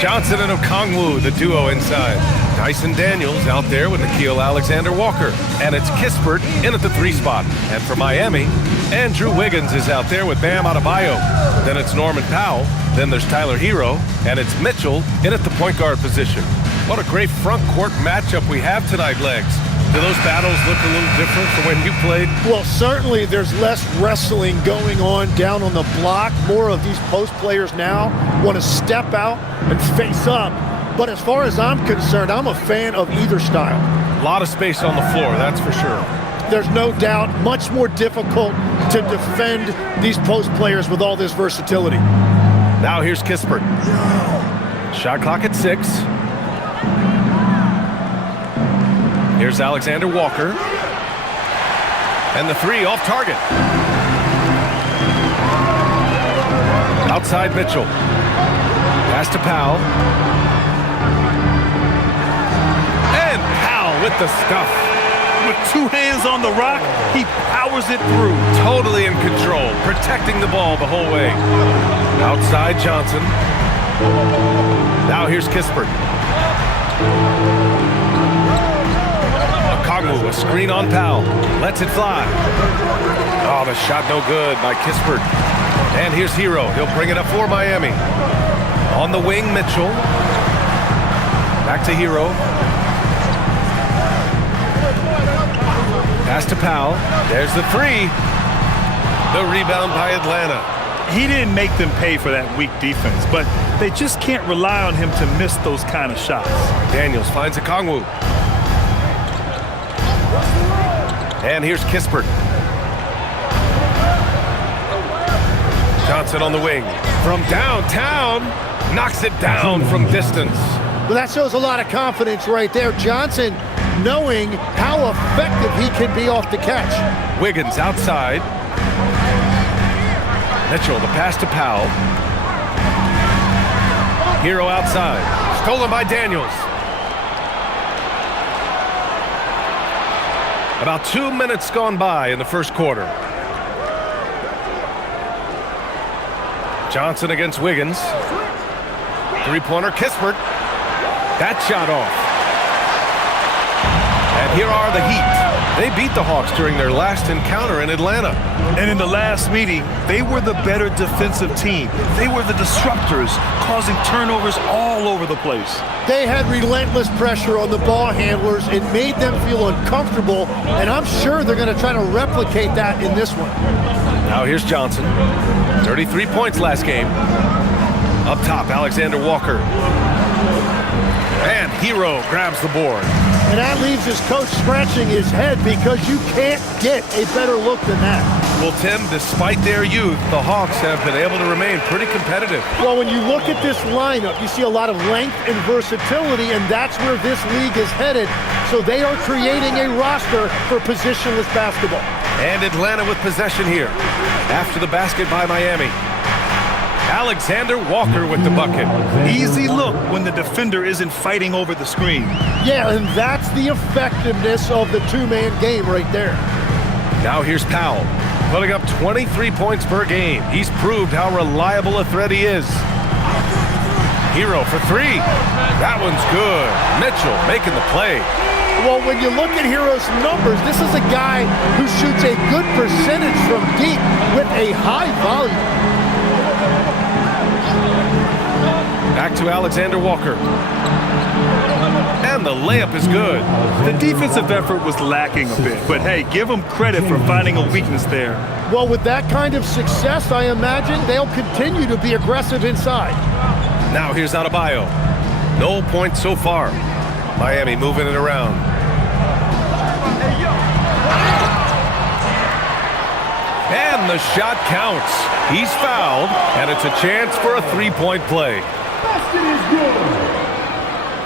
Johnson and Okongwu, the duo inside. Dyson Daniels out there with Nickeil Alexander-Walker. And it's Kispert in at the 3 spot. And for Miami, Andrew Wiggins is out there with Bam Adebayo. Then it's Norman Powell. Then there's Tyler Hero. And it's Mitchell in at the point guard position. What a great front court matchup we have tonight, Legs. Do those battles look a little different from when you played? Well, certainly there's less wrestling going on down on the block. More of these post players now want to step out and face up. But as far as I'm concerned, I'm a fan of either style. A lot of space on the floor, that's for sure. There's no doubt much more difficult to defend these post players with all this versatility. Now here's Kispert. Shot clock at 6. Here's Alexander Walker. And the 3 off target. Outside Mitchell. Pass to Powell. And Powell with the stuff. With 2 hands on the rock, he powers it through. Totally in control, protecting the ball the whole way. Outside Johnson. Now here's Kispert. Okongwu, a screen on Powell. Lets it fly. Oh, the shot no good by Kispert. And here's Hero. He'll bring it up for Miami. On the wing, Mitchell. Back to Hero. Pass to Powell. There's the 3. The rebound by Atlanta. He didn't make them pay for that weak defense, but they just can't rely on him to miss those kind of shots. Daniels finds Okongwu. And here's Kispert. Johnson on the wing. From downtown, knocks it down from distance. Well, that shows a lot of confidence right there. Johnson knowing how effective he can be off the catch. Wiggins outside. Mitchell, the pass to Powell. Hero outside. Stolen by Daniels. About 2 minutes gone by in the first quarter. Johnson against Wiggins. 3-pointer, Kispert. That shot off. And here are the Heat. They beat the Hawks during their last encounter in Atlanta. And in the last meeting, they were the better defensive team. They were the disruptors, causing turnovers all over the place. They had relentless pressure on the ball handlers. It made them feel uncomfortable, and I'm sure they're going to try to replicate that in this one. Now here's Johnson. 33 points last game. Up top, Alexander Walker. And Hero grabs the board. And that leaves his coach scratching his head because you can't get a better look than that. Well, Tim, despite their youth, the Hawks have been able to remain pretty competitive. Well, when you look at this lineup, you see a lot of length and versatility, and that's where this league is headed. So they are creating a roster for positionless basketball. And Atlanta with possession here. After the basket by Miami. Alexander Walker with the bucket. Easy look when the defender isn't fighting over the screen. Yeah, and that's the effectiveness of the two-man game right there. Now here's Powell, putting up 23 points per game. He's proved how reliable a threat he is. Hero for 3. That one's good. Mitchell making the play. Well, when you look at Hero's numbers, this is a guy who shoots a good percentage from deep with a high volume. Back to Alexander Walker. And the layup is good. The defensive effort was lacking a bit, but hey, give them credit for finding a weakness there. Well, with that kind of success, I imagine they'll continue to be aggressive inside. Now here's Adebayo. No points so far. Miami moving it around. And the shot counts. He's fouled, and it's a chance for a 3-point play.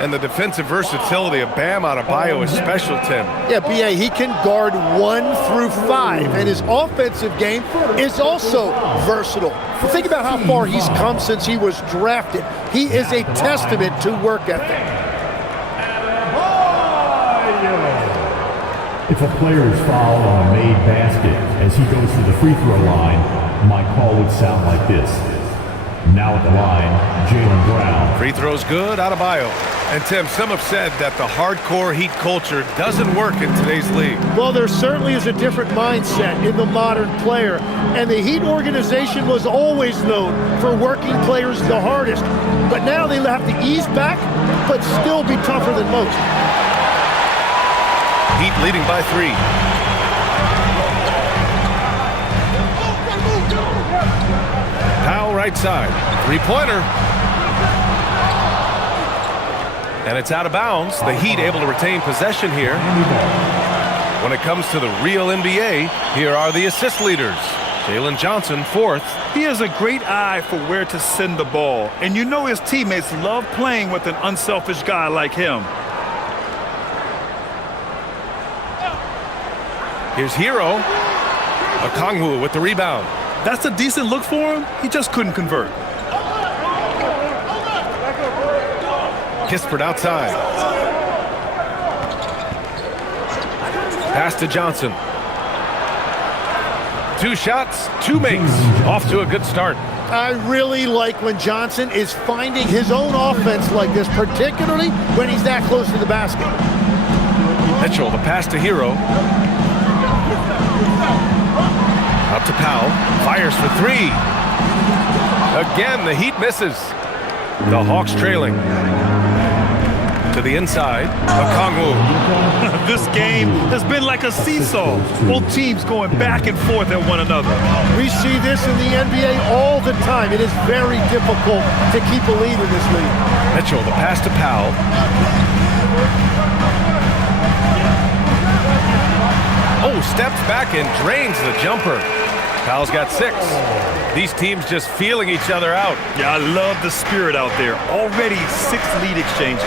And the defensive versatility of Bam Adebayo is special, Tim. Yeah, B.A., he can guard 1 through 5, and his offensive game is also versatile. Think about how far he's come since he was drafted. He is a testament to work ethic. If a player is fouled on a made basket as he goes to the free throw line, my call would sound like this. Now at the line, Jaylen Brown. Free throws good, Adebayo. And Tim, some have said that the hardcore Heat culture doesn't work in today's league. Well, there certainly is a different mindset in the modern player. And the Heat organization was always known for working players the hardest. But now they have to ease back, but still be tougher than most. Heat leading by 3. Powell right side. Three-pointer. And it's out of bounds. The Heat able to retain possession here. When it comes to the real NBA, here are the assist leaders. Jalen Johnson, 4th. He has a great eye for where to send the ball. And you know his teammates love playing with an unselfish guy like him. Here's Hero. Okongwu with the rebound. That's a decent look for him. He just couldn't convert. Kispert outside. Pass to Johnson. 2 shots, 2 makes. Off to a good start. I really like when Johnson is finding his own offense like this, particularly when he's that close to the basket. Mitchell, the pass to Hero. Out to Powell. Fires for 3. Again, the Heat misses. The Hawks trailing. To the inside. Okongwu. This game has been like a seesaw. Both teams going back and forth at one another. We see this in the NBA all the time. It is very difficult to keep a lead in this league. Mitchell, the pass to Powell. Oh, steps back and drains the jumper. Powell's got 6. These teams just feeling each other out. Yeah, I love the spirit out there. Already 6 lead exchanges.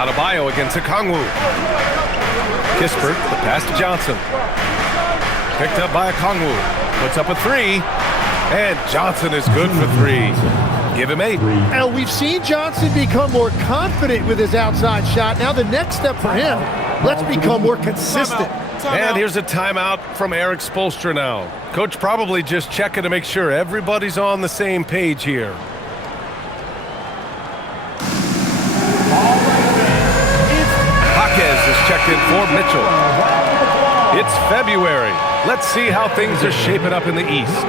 Adebayo against Okongwu. Kispert, the pass to Johnson. Picked up by Okongwu. Puts up a 3. And Johnson is good for 3. Give him 8. And we've seen Johnson become more confident with his outside shot. Now the next step for him, let's become more consistent. And here's a timeout from Eric Spoelstra now. Coach probably just checking to make sure everybody's on the same page here. Jaquez is checked in for Mitchell. It's February. Let's see how things are shaping up in the East.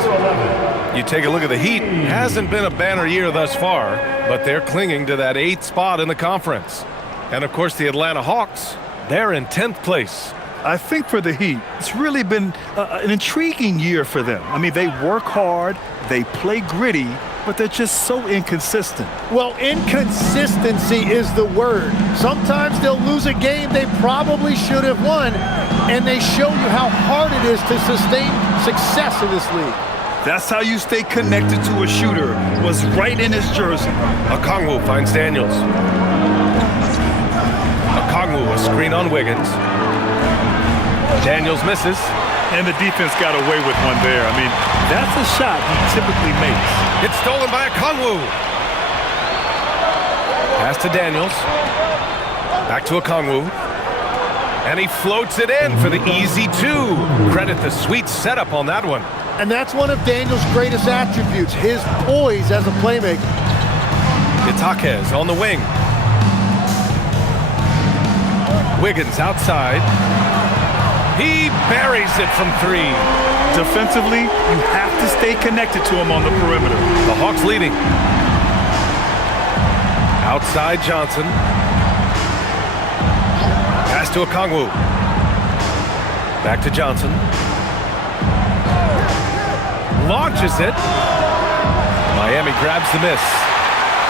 You take a look at the Heat. Hasn't been a banner year thus far, but they're clinging to that 8th spot in the conference. And of course the Atlanta Hawks, they're in 10th place. I think for the Heat, it's really been an intriguing year for them. I mean, they work hard, they play gritty, but they're just so inconsistent. Well, inconsistency is the word. Sometimes they'll lose a game they probably should have won, and they show you how hard it is to sustain success in this league. That's how you stay connected to a shooter. Was right in his jersey. Okongwu finds Daniels. Okongwu, a screen on Wiggins. Daniels misses. And the defense got away with one there. I mean, that's a shot he typically makes. It's stolen by Okongwu. Pass to Daniels. Back to Okongwu. And he floats it in for the easy 2. Credit the sweet setup on that one. And that's one of Daniels' greatest attributes, his poise as a playmaker. It's Jaquez on the wing. Wiggins outside. He buries it from 3. Defensively, you have to stay connected to him on the perimeter. The Hawks leading. Outside Johnson. Pass to Okongwu. Back to Johnson. Launches it. Miami grabs the miss.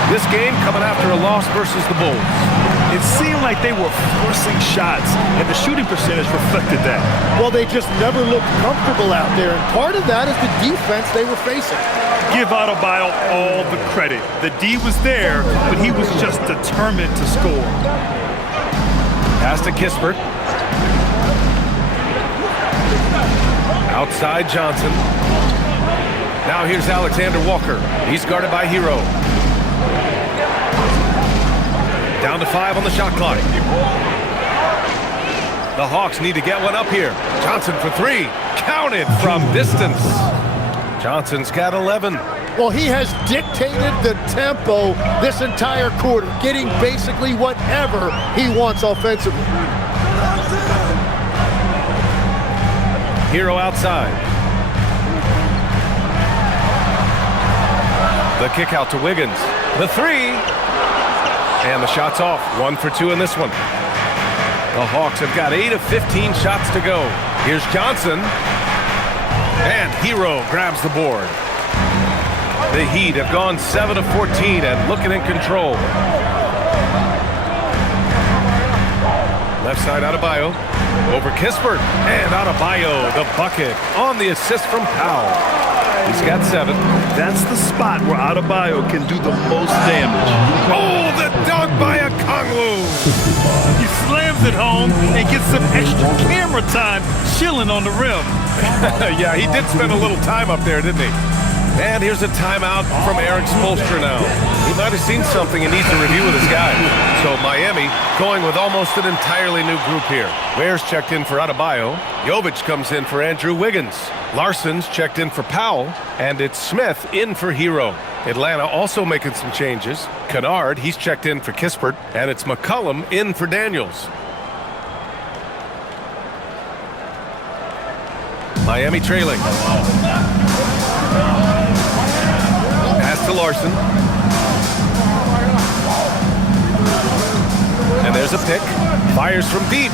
This game coming after a loss versus the Bulls. It seemed like they were forcing shots, and the shooting percentage reflected that. Well, they just never looked comfortable out there, and part of that is the defense they were facing. Give Adebayo all the credit. The D was there, but he was just determined to score. Pass to Kispert. Outside Johnson. Now here's Alexander Walker. He's guarded by Hero. Down to 5 on the shot clock. The Hawks need to get one up here. Johnson for 3. Counted from distance. Johnson's got 11. Well, he has dictated the tempo this entire quarter, getting basically whatever he wants offensively. Hero outside. The kick out to Wiggins. The three. And the shot's off. 1 for 2 in this one. The Hawks have got 8 of 15 shots to go. Here's Johnson. And Hero grabs the board. The Heat have gone 7 of 14 and looking in control. Left side Adebayo. Over Kispert. And Adebayo, the bucket on the assist from Powell. He's got 7. That's the spot where Adebayo can do the most damage. Oh, the dunk by Okongwu. He slams it home and gets some extra camera time chilling on the rim. Yeah, he did spend a little time up there, didn't he? And here's a timeout from Eric Spoelstra now. He might have seen something and needs to review with his guys. So Miami going with almost an entirely new group here. Ware's checked in for Adebayo. Jovic comes in for Andrew Wiggins. Larson's checked in for Powell. And it's Smith in for Hero. Atlanta also making some changes. Kennard, he's checked in for Kispert. And it's McCollum in for Daniels. Miami trailing. Pass to Larson. And there's a pick. Fires from deep.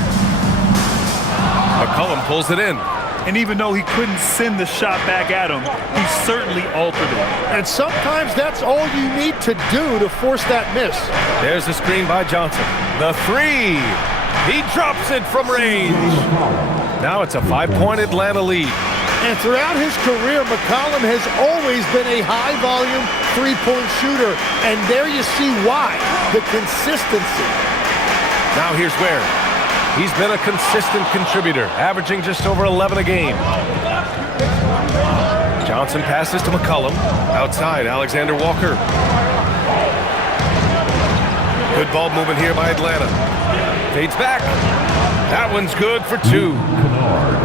McCollum pulls it in. And even though he couldn't send the shot back at him, he certainly altered it. And sometimes that's all you need to do to force that miss. There's the screen by Johnson. The three. He drops it from range. Now it's a 5-point Atlanta lead. And throughout his career, McCollum has always been a high-volume three-point shooter. And there you see why, the consistency. Now here's Ware. He's been a consistent contributor, averaging just over 11 a game. Johnson passes to McCollum. Outside, Alexander Walker. Good ball movement here by Atlanta. Fades back. That one's good for 2.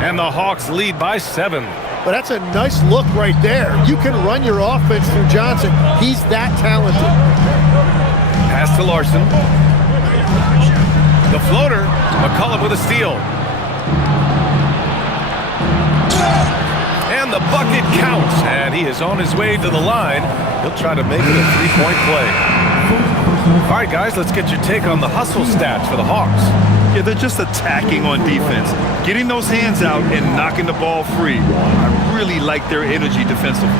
And the Hawks lead by 7. But that's a nice look right there. You can run your offense through Johnson. He's that talented. Pass to Larson. The floater. McCollum with a steal. And the bucket counts. And he is on his way to the line. He'll try to make it a 3-point play. All right, guys, let's get your take on the hustle stats for the Hawks. Yeah, they're just attacking on defense, getting those hands out and knocking the ball free. I really like their energy defensively.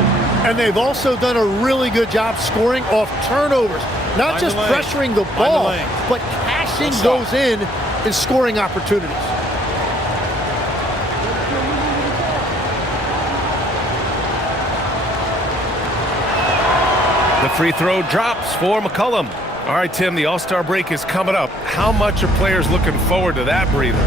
And they've also done a really good job scoring off turnovers. Not just pressuring the ball, but cashing those in and scoring opportunities. The free throw drops for McCollum. All right, Tim, the All-Star break is coming up. How much are players looking forward to that breather?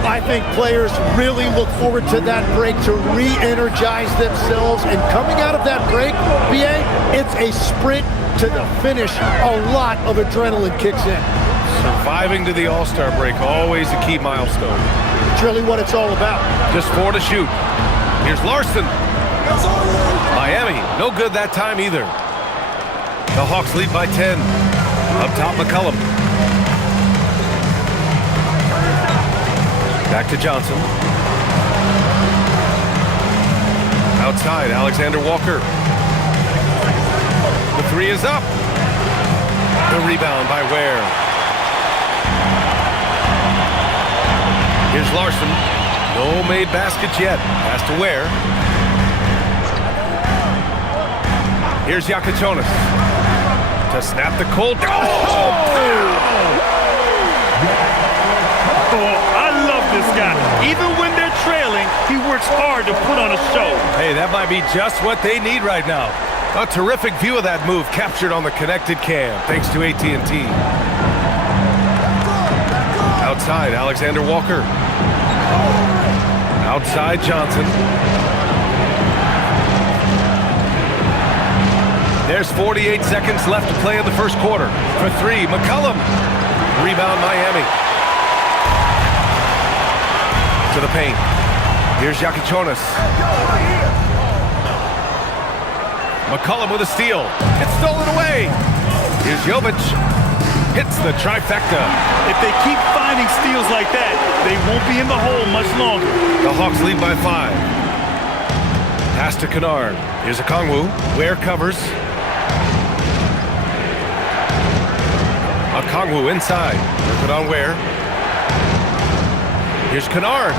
I think players really look forward to that break to re-energize themselves. And coming out of that break, BA, it's a sprint to the finish. A lot of adrenaline kicks in. Surviving to the All-Star break, always a key milestone. It's really what it's all about. Just 4 to shoot. Here's Larson. Miami, no good that time either. The Hawks lead by 10. Up top, McCollum. Back to Johnson. Outside, Alexander Walker. The three is up. The rebound by Ware. Here's Larson. No made baskets yet. Pass to Ware. Here's Yakitonis. To snap the cold. Oh, I love this guy. Even when they're trailing, he works hard to put on a show. Hey, that might be just what they need right now. A terrific view of that move captured on the connected cam, thanks to AT&T. Outside, Alexander Walker. Outside, Johnson. There's 48 seconds left to play in the first quarter. For 3, McCollum. Rebound, Miami. To the paint. Here's Yakitonis. McCollum with a steal. It's stolen away. Here's Jovic. Hits the trifecta. If they keep finding steals like that, they won't be in the hole much longer. The Hawks lead by 5. Pass to Kennard. Here's Okongwu. Ware covers. Okongwu inside. Work it on Ware. Here's Kennard.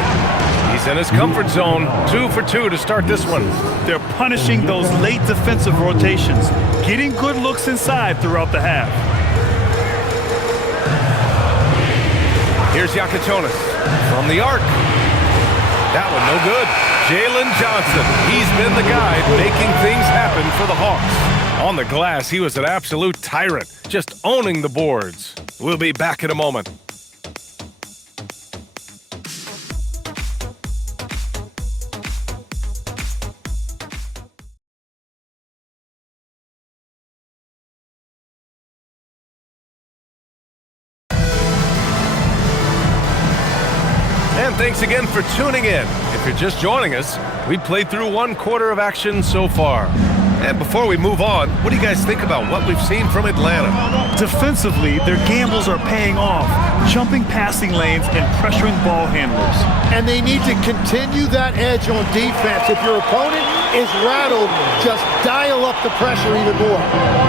He's in his comfort zone. 2 for 2 to start this one. They're punishing those late defensive rotations, getting good looks inside throughout the half. Here's Yakitonis from the arc. That one no good. Jalen Johnson. He's been the guy making things happen for the Hawks. On the glass, he was an absolute tyrant, just owning the boards. We'll be back in a moment. And thanks again for tuning in. If you're just joining us, we played through 1 quarter of action so far. And before we move on, what do you guys think about what we've seen from Atlanta? Defensively, their gambles are paying off, jumping passing lanes and pressuring ball handlers. And they need to continue that edge on defense. If your opponent is rattled, just dial up the pressure even more.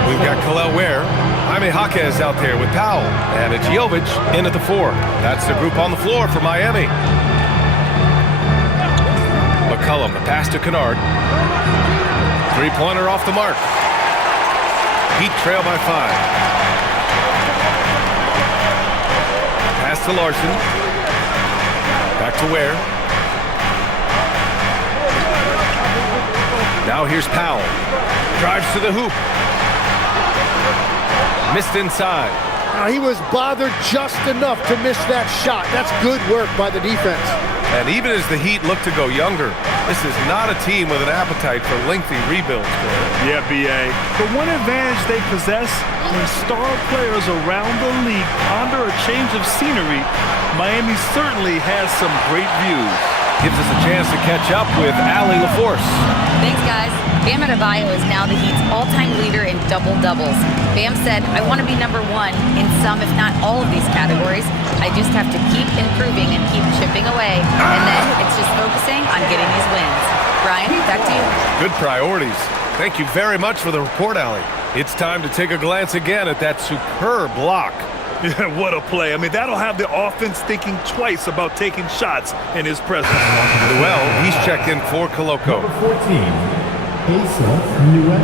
We've got Khalil Ware. Jaime Jaquez out there with Powell. And it's Jovic in at the 4. That's the group on the floor for Miami. McCollum, the pass to Kennard. Three-pointer off the mark. Heat trail by 5. Pass to Larson. Back to Ware. Now here's Powell. Drives to the hoop. Missed inside. He was bothered just enough to miss that shot. That's good work by the defense. And even as the Heat look to go younger, this is not a team with an appetite for lengthy rebuilds. Yeah, B.A. The one advantage they possess, when star players around the league ponder a change of scenery, Miami certainly has some great views. Gives us a chance to catch up with Allie LaForce. Thanks, guys. Bam Adebayo is now the Heat's all-time leader in double-doubles. Bam said, I want to be number 1 in some, if not all of these categories. I just have to keep improving and keep chipping away. And then it's just focusing on getting these wins. Brian, back to you. Good priorities. Thank you very much for the report, Allie. It's time to take a glance again at that superb block. Yeah, what a play. I mean, that'll have the offense thinking twice about taking shots in his presence. Well, he's checked in for Koloko. Number 14, Asa Newell.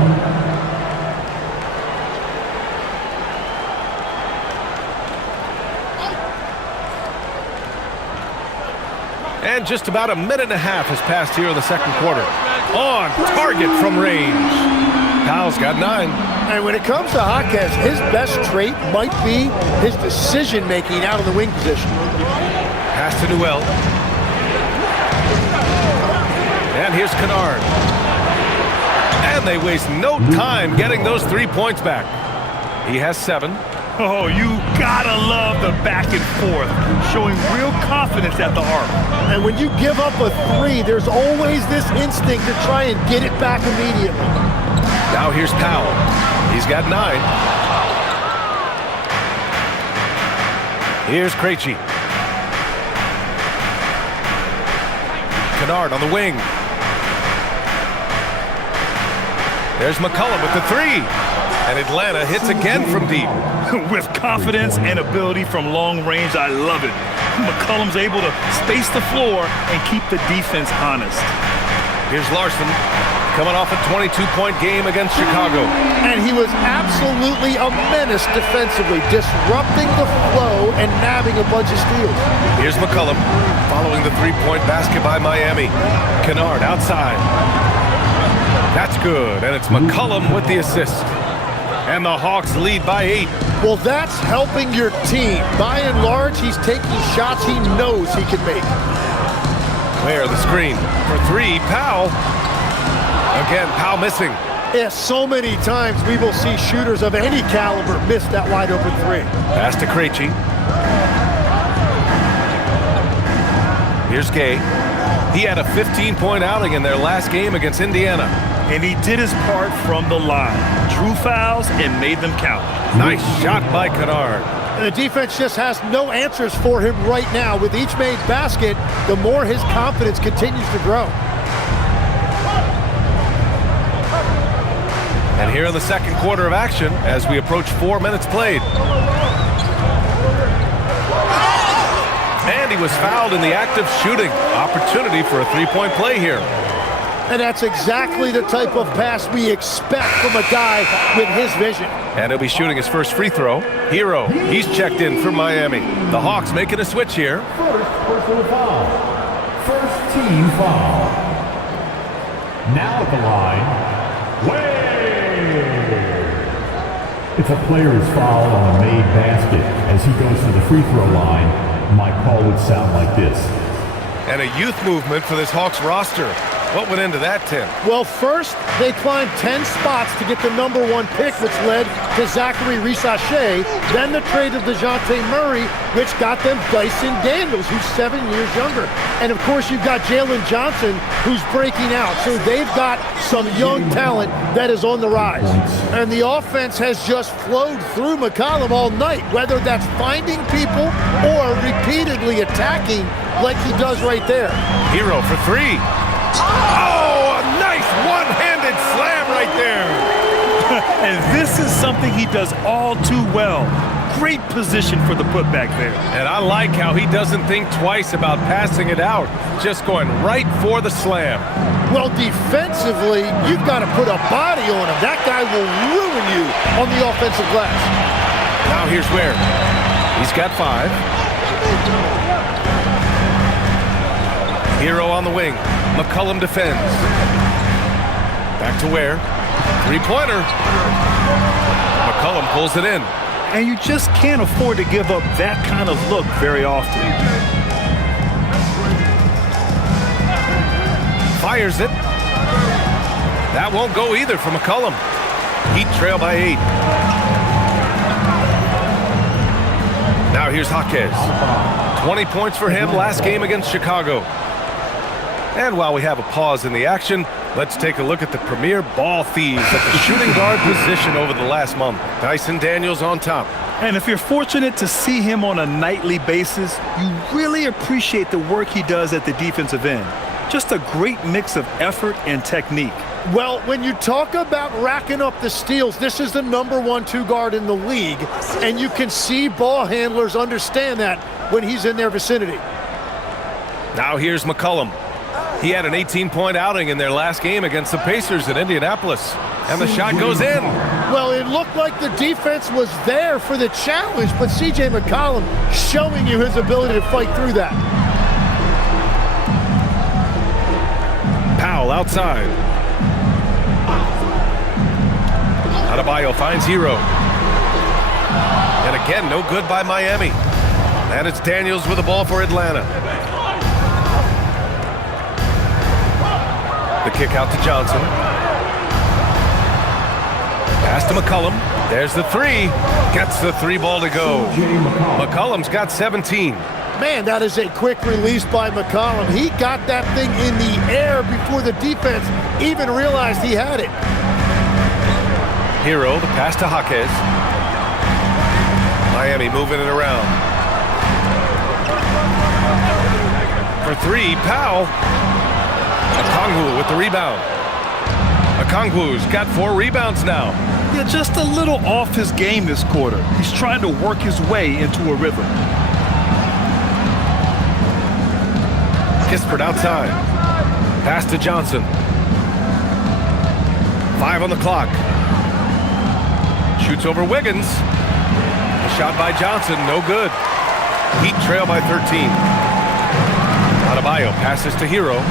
And just about a minute and a half has passed here in the second quarter. On target from range. Powell's got 9. And when it comes to Jaquez, his best trait might be his decision-making out of the wing position. Pass to Newell. And here's Kennard. And they waste no time getting those 3 points back. He has 7. Oh, you gotta love the back and forth, showing real confidence at the arc. And when you give up a 3, there's always this instinct to try and get it back immediately. Now here's Powell. He's got 9. Here's Krejci. Kennard on the wing. There's McCollum with the 3. And Atlanta hits again from deep. With confidence and ability from long range, I love it. McCollum's able to space the floor and keep the defense honest. Here's Larson, coming off a 22-point game against Chicago. And he was absolutely a menace defensively, disrupting the flow and nabbing a bunch of steals. Here's McCollum, following the 3-point basket by Miami. Kennard outside. That's good, and it's McCollum with the assist. And the Hawks lead by 8. Well, that's helping your team. By and large, he's taking shots he knows he can make. Where the screen for 3, Powell. Again, Powell missing. Yeah, so many times we will see shooters of any caliber miss that wide open 3. Pass to Krejci. Here's Gay. He had a 15-point outing in their last game against Indiana. And he did his part from the line. Drew fouls and made them count. Nice shot by Kennard. The defense just has no answers for him right now. With each made basket, the more his confidence continues to grow. And here in the second quarter of action, as we approach 4 minutes played. And he was fouled in the act of shooting. Opportunity for a three-point play here. And that's exactly the type of pass we expect from a guy with his vision. And he'll be shooting his first free throw. Hero, he's checked in for Miami. The Hawks making a switch here. First personal foul. First team foul. Now at the line, Wade. It's a player's foul on a made basket. As he goes to the free throw line, my call would sound like this. And a youth movement for this Hawks roster. What went into that, Tim? Well, first, they climbed 10 spots to get the #1 pick, which led to Zachary Risachet. Then the trade of DeJounte Murray, which got them Dyson Daniels, who's 7 years younger. And, of course, you've got Jalen Johnson, who's breaking out. So they've got some young talent that is on the rise. And the offense has just flowed through McCollum all night, whether that's finding people or repeatedly attacking like he does right there. Hero for three. Oh, a nice one-handed slam right there. And this is something he does all too well. Great position for the putback there. And I like how he doesn't think twice about passing it out, just going right for the slam. Well, defensively, you've got to put a body on him. That guy will ruin you on the offensive glass. Now here's where. He's got 5. Hero on the wing. McCollum defends. Back to Ware. Three-pointer. McCollum pulls it in. And you just can't afford to give up that kind of look very often. Fires it. That won't go either for McCollum. Heat trail by 8. Now here's Jaquez. 20 points for him last game against Chicago. And while we have a pause in the action, let's take a look at the premier ball thieves at the shooting guard position over the last month. Dyson Daniels on top. And if you're fortunate to see him on a nightly basis, you really appreciate the work he does at the defensive end. Just a great mix of effort and technique. Well, when you talk about racking up the steals, this is the #1 2 guard in the league, and you can see ball handlers understand that when he's in their vicinity. Now here's McCollum. He had an 18-point outing in their last game against the Pacers in Indianapolis. And the shot goes in. Well, it looked like the defense was there for the challenge, but C.J. McCollum showing you his ability to fight through that. Powell outside. Adebayo finds Hero. And again, no good by Miami. And it's Daniels with the ball for Atlanta. The kick out to Johnson. Pass to McCollum. There's the three. Gets the 3 ball to go. McCollum's got 17. Man, that is a quick release by McCollum. He got that thing in the air before the defense even realized he had it. Hero, the pass to Jaquez. Miami moving it around. For 3, Powell. Okongwu with the rebound. Okongwu's got 4 rebounds now. Yeah, just a little off his game this quarter. He's trying to work his way into a rhythm. Kispert outside. Pass to Johnson. 5 on the clock. Shoots over Wiggins. A shot by Johnson, no good. Heat trail by 13. Adebayo passes to Hero.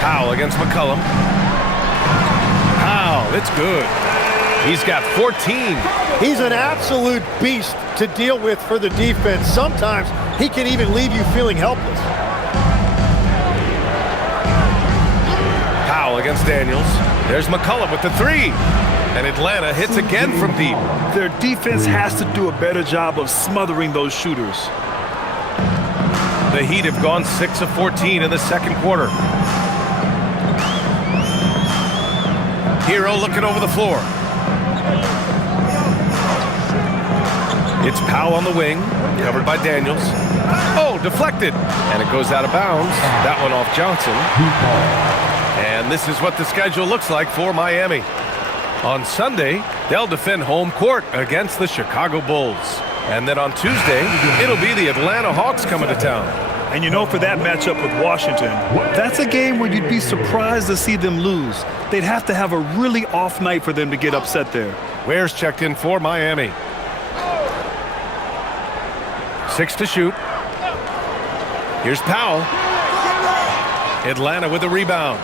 Powell against McCollum. Powell, it's good. He's got 14. He's an absolute beast to deal with for the defense. Sometimes he can even leave you feeling helpless. Powell against Daniels. There's McCollum with the 3. And Atlanta hits again from deep. Their defense has to do a better job of smothering those shooters. The Heat have gone 6 of 14 in the second quarter. Hero looking over the floor. It's Powell on the wing, covered by Daniels. Oh, deflected, and it goes out of bounds. That one off Johnson. And this is what the schedule looks like for Miami. On Sunday, they'll defend home court against the Chicago Bulls. And then on Tuesday, it'll be the Atlanta Hawks coming to town. And you know, for that matchup with Washington, that's a game where you'd be surprised to see them lose. They'd have to have a really off night for them to get upset there. Ware's checked in for Miami. 6 to shoot. Here's Powell. Atlanta with a rebound.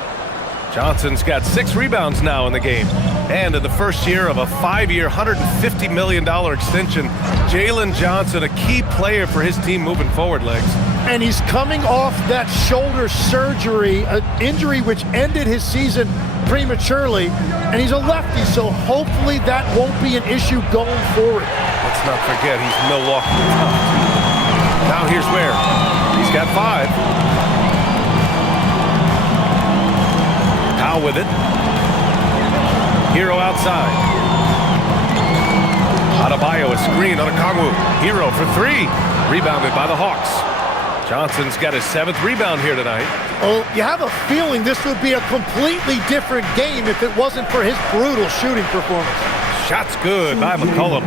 Johnson's got 6 rebounds now in the game. And in the first year of a 5-year, $150 million extension, Jalen Johnson, a key player for his team moving forward, Legs. And he's coming off that shoulder surgery, an injury which ended his season prematurely. And he's a lefty, so hopefully that won't be an issue going forward. Let's not forget he's Milwaukee. Now here's Ware. He's got 5. Powell with it. Hero outside. Adebayo a screen on Okongwu. Hero for 3. Rebounded by the Hawks. Johnson's got his 7th rebound here tonight. Oh, you have a feeling this would be a completely different game if it wasn't for his brutal shooting performance. Shots good by McCollum.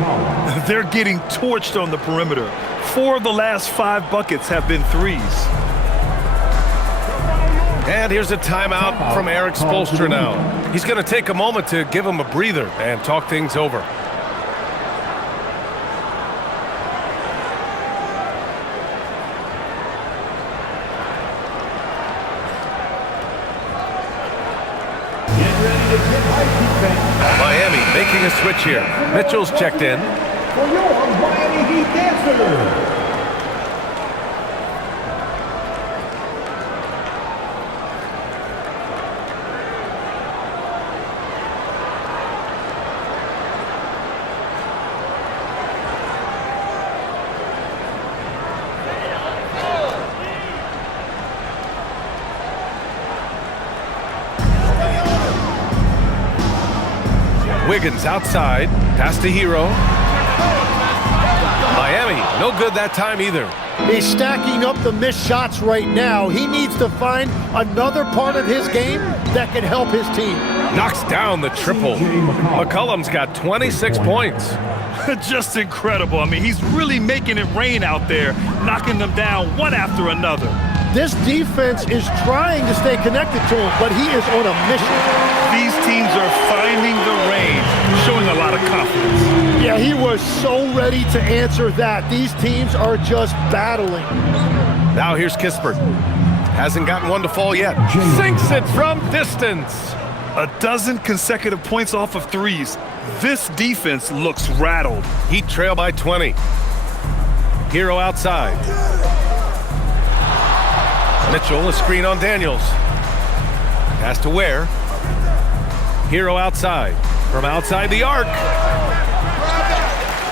They're getting torched on the perimeter. 4 of the last 5 buckets have been threes. And here's a timeout from Eric Spoelstra now. He's going to take a moment to give him a breather and talk things over. Miami making a switch here. Mitchell's checked in. For your Miami Heat dancer. Wiggins outside, pass to Hero. Miami, no good that time either. He's stacking up the missed shots right now. He needs to find another part of his game that can help his team. Knocks down the triple. McCollum's got 26 points. Just incredible. I mean, he's really making it rain out there, knocking them down one after another. This defense is trying to stay connected to him, but he is on a mission. These teams are finding the rain, showing a lot of confidence. Yeah, he was so ready to answer that. These teams are just battling. Now here's Kispert. Hasn't gotten one to fall yet. Sinks it from distance. A dozen consecutive points off of threes. This defense looks rattled. Heat trail by 20. Hero outside. Mitchell, a screen on Daniels. Pass to Ware. Hero outside. From outside the arc.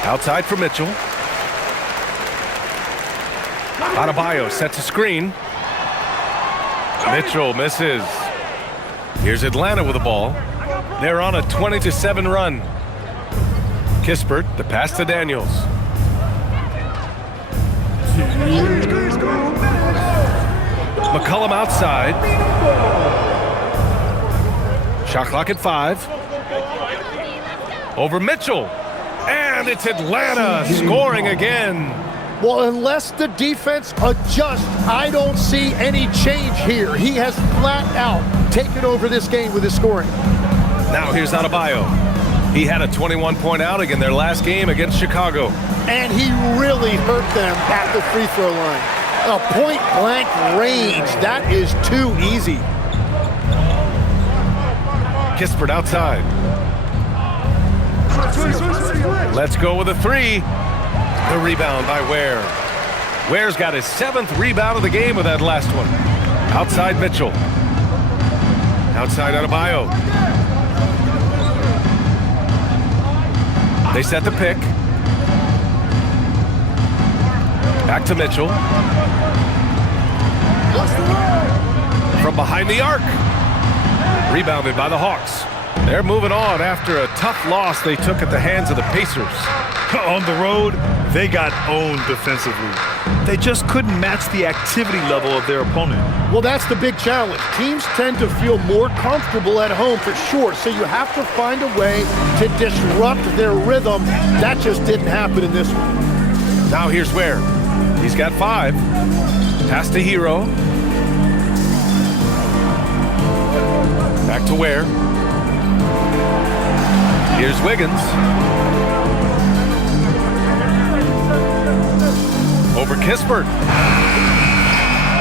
Outside for Mitchell. Adebayo sets a screen. Mitchell misses. Here's Atlanta with the ball. They're on a 20-7 run. Kispert, the pass to Daniels. McCollum outside. Shot clock at 5. Over Mitchell. And it's Atlanta scoring again. Well, unless the defense adjusts, I don't see any change here. He has flat out taken over this game with his scoring. Now here's Adebayo. He had a 21-point outing in their last game against Chicago. And he really hurt them at the free throw line. A point-blank range, that is too easy. Kispert outside. Let's go with a 3. The rebound by Ware. Ware's got his 7th rebound of the game with that last one. Outside Mitchell. Outside Adebayo. They set the pick. Back to Mitchell. From behind the arc. Rebounded by the Hawks. They're moving on after a tough loss they took at the hands of the Pacers. On the road, they got owned defensively. They just couldn't match the activity level of their opponent. Well, that's the big challenge. Teams tend to feel more comfortable at home for sure, so you have to find a way to disrupt their rhythm. That just didn't happen in this one. Now here's Ware. He's got 5. Pass to Hero. Back to Ware. Here's Wiggins. Over Kispert.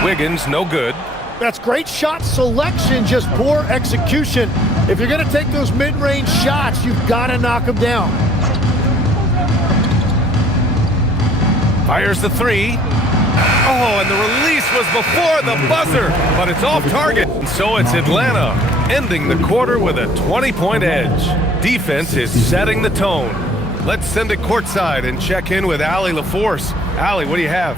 Wiggins, no good. That's great shot selection, just poor execution. If you're going to take those mid-range shots, you've got to knock them down. Fires the 3. Oh, and the release was before the buzzer, but it's off target. And so it's Atlanta ending the quarter with a 20-point edge. Defense is setting the tone. Let's send it courtside and check in with Allie LaForce. Allie, what do you have?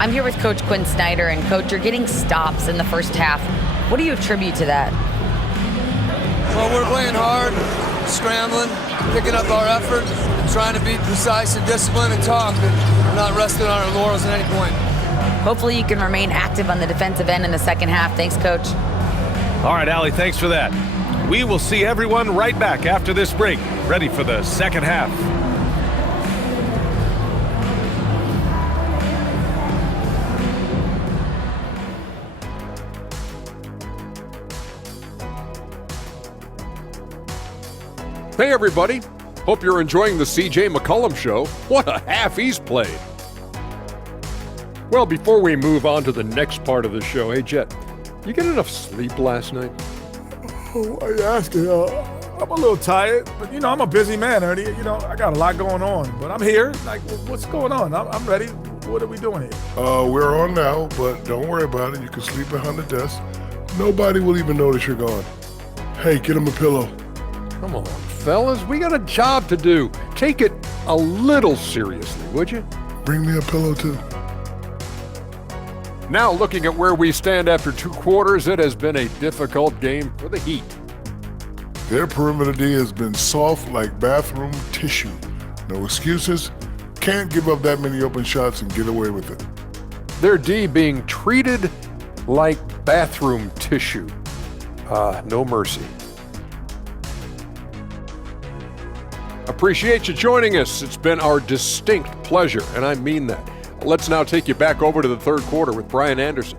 I'm here with Coach Quinn Snyder, and Coach, you're getting stops in the first half. What do you attribute to that? Well, we're playing hard, scrambling, picking up our effort, and trying to be precise and disciplined and talk, and we're not resting on our laurels at any point. Hopefully you can remain active on the defensive end in the second half. Thanks, Coach. All right, Allie, thanks for that. We will see everyone right back after this break, ready for the second half. Hey everybody, hope you're enjoying the CJ McCollum Show. What a half he's played. Well, before we move on to the next part of the show, hey Jet, you get enough sleep last night? Oh, why are you asking? I'm a little tired, but I'm a busy man, Ernie. I got a lot going on, but I'm here. Like, what's going on? I'm ready. What are we doing here? We're on now, but don't worry about it. You can sleep behind the desk. Nobody will even notice you're gone. Hey, get him a pillow. Come on, fellas, we got a job to do. Take it a little seriously, would you? Bring me a pillow too. Now looking at where we stand after 2 quarters, it has been a difficult game for the Heat. Their perimeter D has been soft like bathroom tissue. No excuses. Can't give up that many open shots and get away with it. Their D being treated like bathroom tissue. No mercy. Appreciate you joining us. It's been our distinct pleasure, and I mean that. Let's now take you back over to the third quarter with Brian Anderson.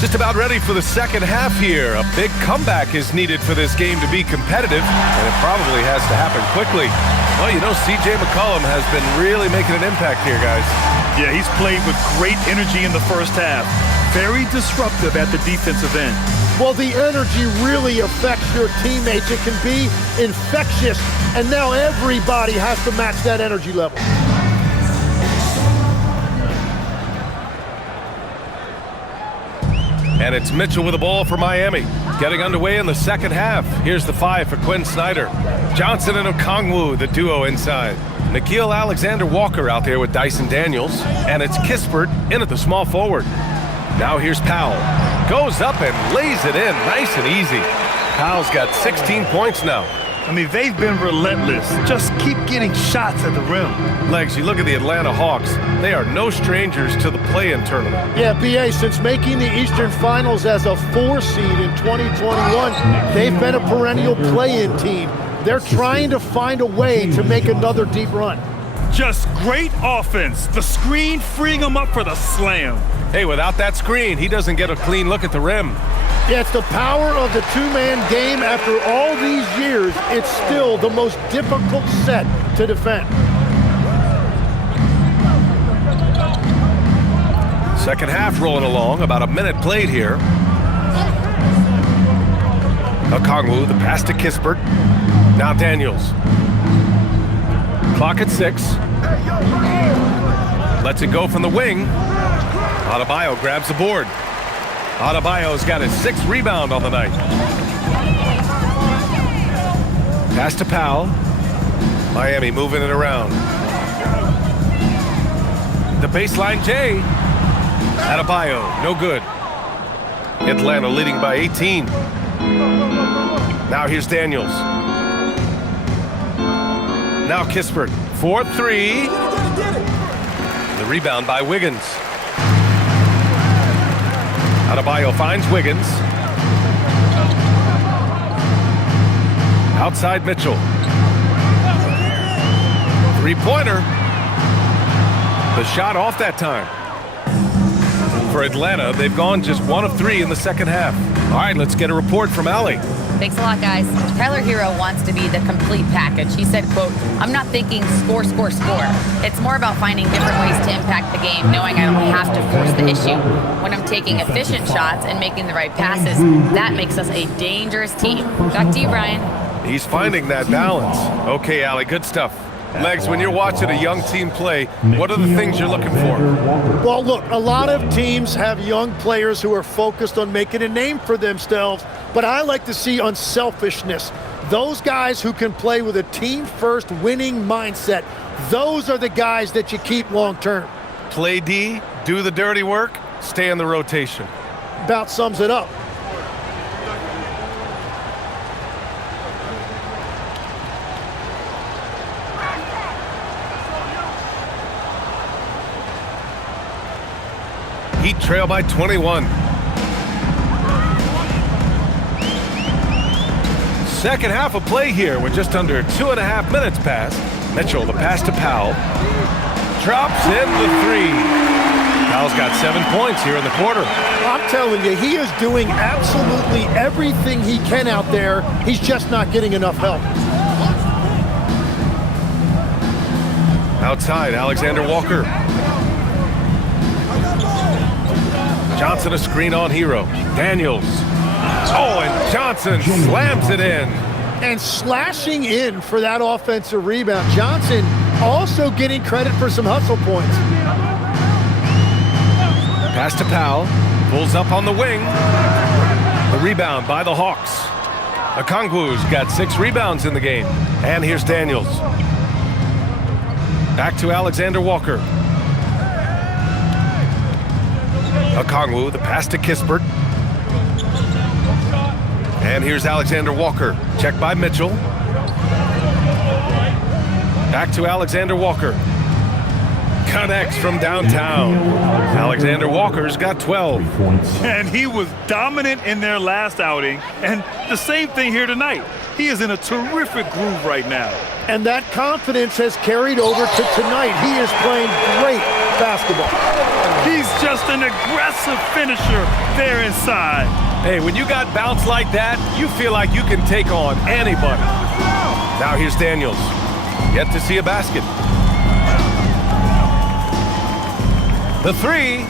Just about ready for the second half here. A big comeback is needed for this game to be competitive, and it probably has to happen quickly. Well, CJ McCollum has been really making an impact here, guys. Yeah, he's played with great energy in the first half. Very disruptive at the defensive end. Well, the energy really affects your teammates. It can be infectious, and now everybody has to match that energy level. And it's Mitchell with the ball for Miami. Getting underway in the second half. Here's the 5 for Quinn Snyder. Johnson and Okongwu, the duo inside. Nickeil Alexander-Walker out there with Dyson Daniels. And it's Kispert in at the small forward. Now here's Powell. Goes up and lays it in nice and easy. Powell's got 16 points now. I mean, they've been relentless. Just keep getting shots at the rim. Legs, you look at the Atlanta Hawks. They are no strangers to the play-in tournament. Yeah, BA, since making the Eastern Finals as a 4 seed in 2021, they've been a perennial play-in team. They're trying to find a way to make another deep run. Just great offense. The screen freeing him up for the slam. Hey, without that screen, he doesn't get a clean look at the rim. Yeah, it's the power of the two-man game. After all these years, it's still the most difficult set to defend. Second half rolling along, about a minute played here. Okongwu, the pass to Kispert. Now Daniels. Clock at 6. Lets it go from the wing. Adebayo grabs the board. Adebayo's got his 6th rebound on the night. Pass to Powell. Miami moving it around. The baseline J. Adebayo, no good. Atlanta leading by 18. Now here's Daniels. Now Kispert, 4-3. The rebound by Wiggins. Adebayo finds Wiggins. Outside Mitchell. Three-pointer. The shot off that time. For Atlanta, they've gone just 1 of 3 in the second half. All right, let's get a report from Allie. Thanks a lot, guys. Tyler Hero wants to be the complete package. He said, quote, "I'm not thinking score, score, score. It's more about finding different ways to impact the game, knowing I don't have to force the issue. When I'm taking efficient shots and making the right passes, that makes us a dangerous team." Back to you, Brian. He's finding that balance. Okay, Allie, good stuff. Legs, when you're watching a young team play, what are the things you're looking for? Well, look, a lot of teams have young players who are focused on making a name for themselves, but I like to see unselfishness. Those guys who can play with a team-first winning mindset, those are the guys that you keep long-term. Play D, do the dirty work, stay in the rotation. About sums it up. Heat trail by 21. Second half of play here with just under 2.5 minutes passed. Mitchell, the pass to Powell. Drops in the 3. Powell's got 7 points here in the quarter. I'm telling you, he is doing absolutely everything he can out there. He's just not getting enough help. Outside, Alexander Walker. Johnson a screen on Hero. Daniels. Oh, and Johnson slams it in. And slashing in for that offensive rebound. Johnson also getting credit for some hustle points. Pass to Powell. Pulls up on the wing. The rebound by the Hawks. Okongwu's got 6 rebounds in the game. And here's Daniels. Back to Alexander Walker. Okongwu, the pass to Kispert. And here's Alexander Walker. Checked by Mitchell. Back to Alexander Walker. Connects from downtown. Alexander Walker's got 12. And he was dominant in their last outing. And the same thing here tonight. He is in a terrific groove right now. And that confidence has carried over to tonight. He is playing great basketball. He's just an aggressive finisher there inside. Hey, when you got bounce like that, you feel like you can take on anybody. Now here's Daniels. Yet to see a basket. The 3.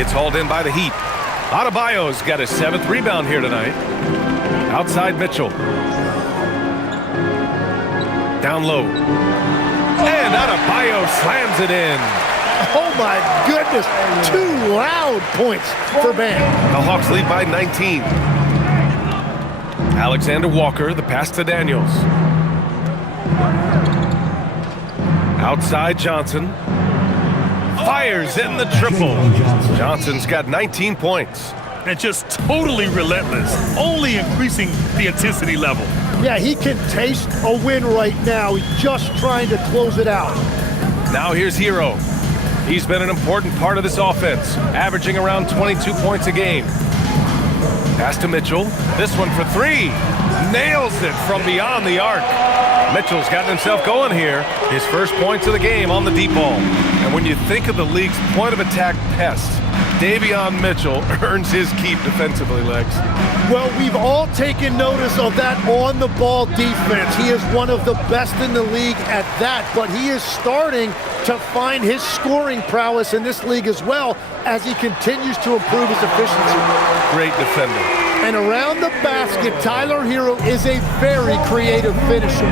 It's hauled in by the Heat. Adebayo's got his 7th rebound here tonight. Outside Mitchell. Down low. And Adebayo slams it in. Oh my goodness, 2 loud points for Bam. The Hawks lead by 19. Alexander Walker, the pass to Daniels. Outside Johnson. Fires in the triple. Johnson's got 19 points. And just totally relentless, only increasing the intensity level. Yeah, he can taste a win right now. He's just trying to close it out. Now here's Hero. He's been an important part of this offense, averaging around 22 points a game. Pass to Mitchell. This one for 3. Nails it from beyond the arc. Mitchell's gotten himself going here. His first points of the game on the deep ball. And when you think of the league's point of attack pest, Davion Mitchell earns his keep defensively, Legs. Well, we've all taken notice of that on-the-ball defense. He is one of the best in the league at that, but he is starting to find his scoring prowess in this league as well as he continues to improve his efficiency. Great defender. And around the basket, Tyler Hero is a very creative finisher.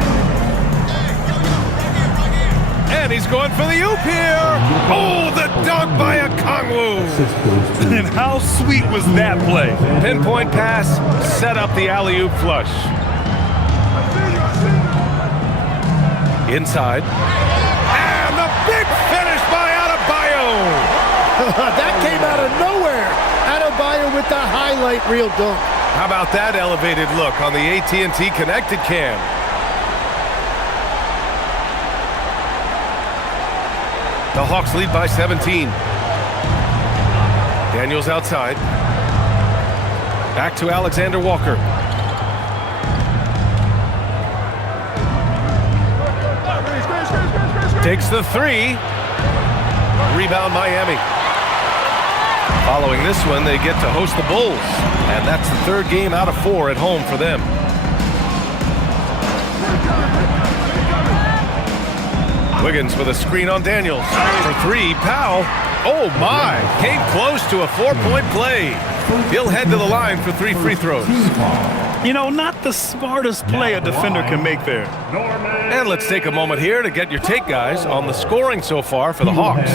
And he's going for the oop here. Oh, the dunk by Okongwu. And how sweet was that play? Pinpoint pass, set up the alley-oop flush. Inside. And the big finish by Adebayo. That came out of nowhere. Adebayo with the highlight reel dunk. How about that elevated look on the AT&T Connected cam? The Hawks lead by 17. Daniels outside. Back to Alexander Walker. Takes the three. Rebound Miami. Following this one, they get to host the Bulls. And that's the third game out of 4 at home for them. Wiggins with a screen on Daniels. For 3, Powell. Oh my, came close to a 4-point play. He'll head to the line for 3 free throws. You know, not the smartest play a defender can make there. And let's take a moment here to get your take, guys, on the scoring so far for the Hawks.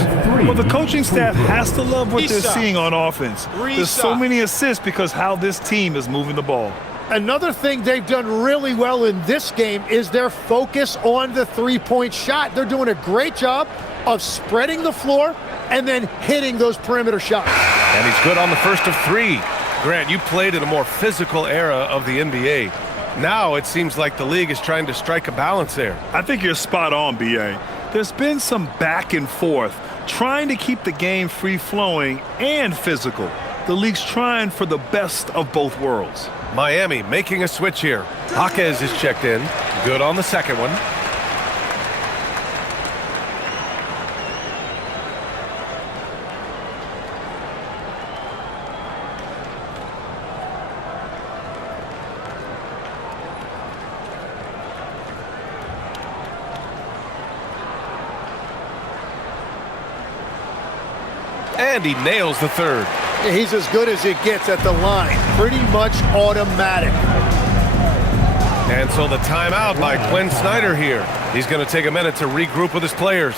Well, the coaching staff has to love what they're seeing on offense. There's so many assists because how this team is moving the ball. Another thing they've done really well in this game is their focus on the three-point shot. They're doing a great job of spreading the floor and then hitting those perimeter shots. And he's good on the first of 3. Grant, you played in a more physical era of the NBA. Now it seems like the league is trying to strike a balance there. I think you're spot on, B.A. There's been some back and forth, trying to keep the game free-flowing and physical. The league's trying for the best of both worlds. Miami making a switch here. Jaquez is checked in. Good on the second one. And he nails the third. He's as good as it gets at the line. Pretty much automatic. And so the timeout by Quinn Snyder here. He's going to take a minute to regroup with his players.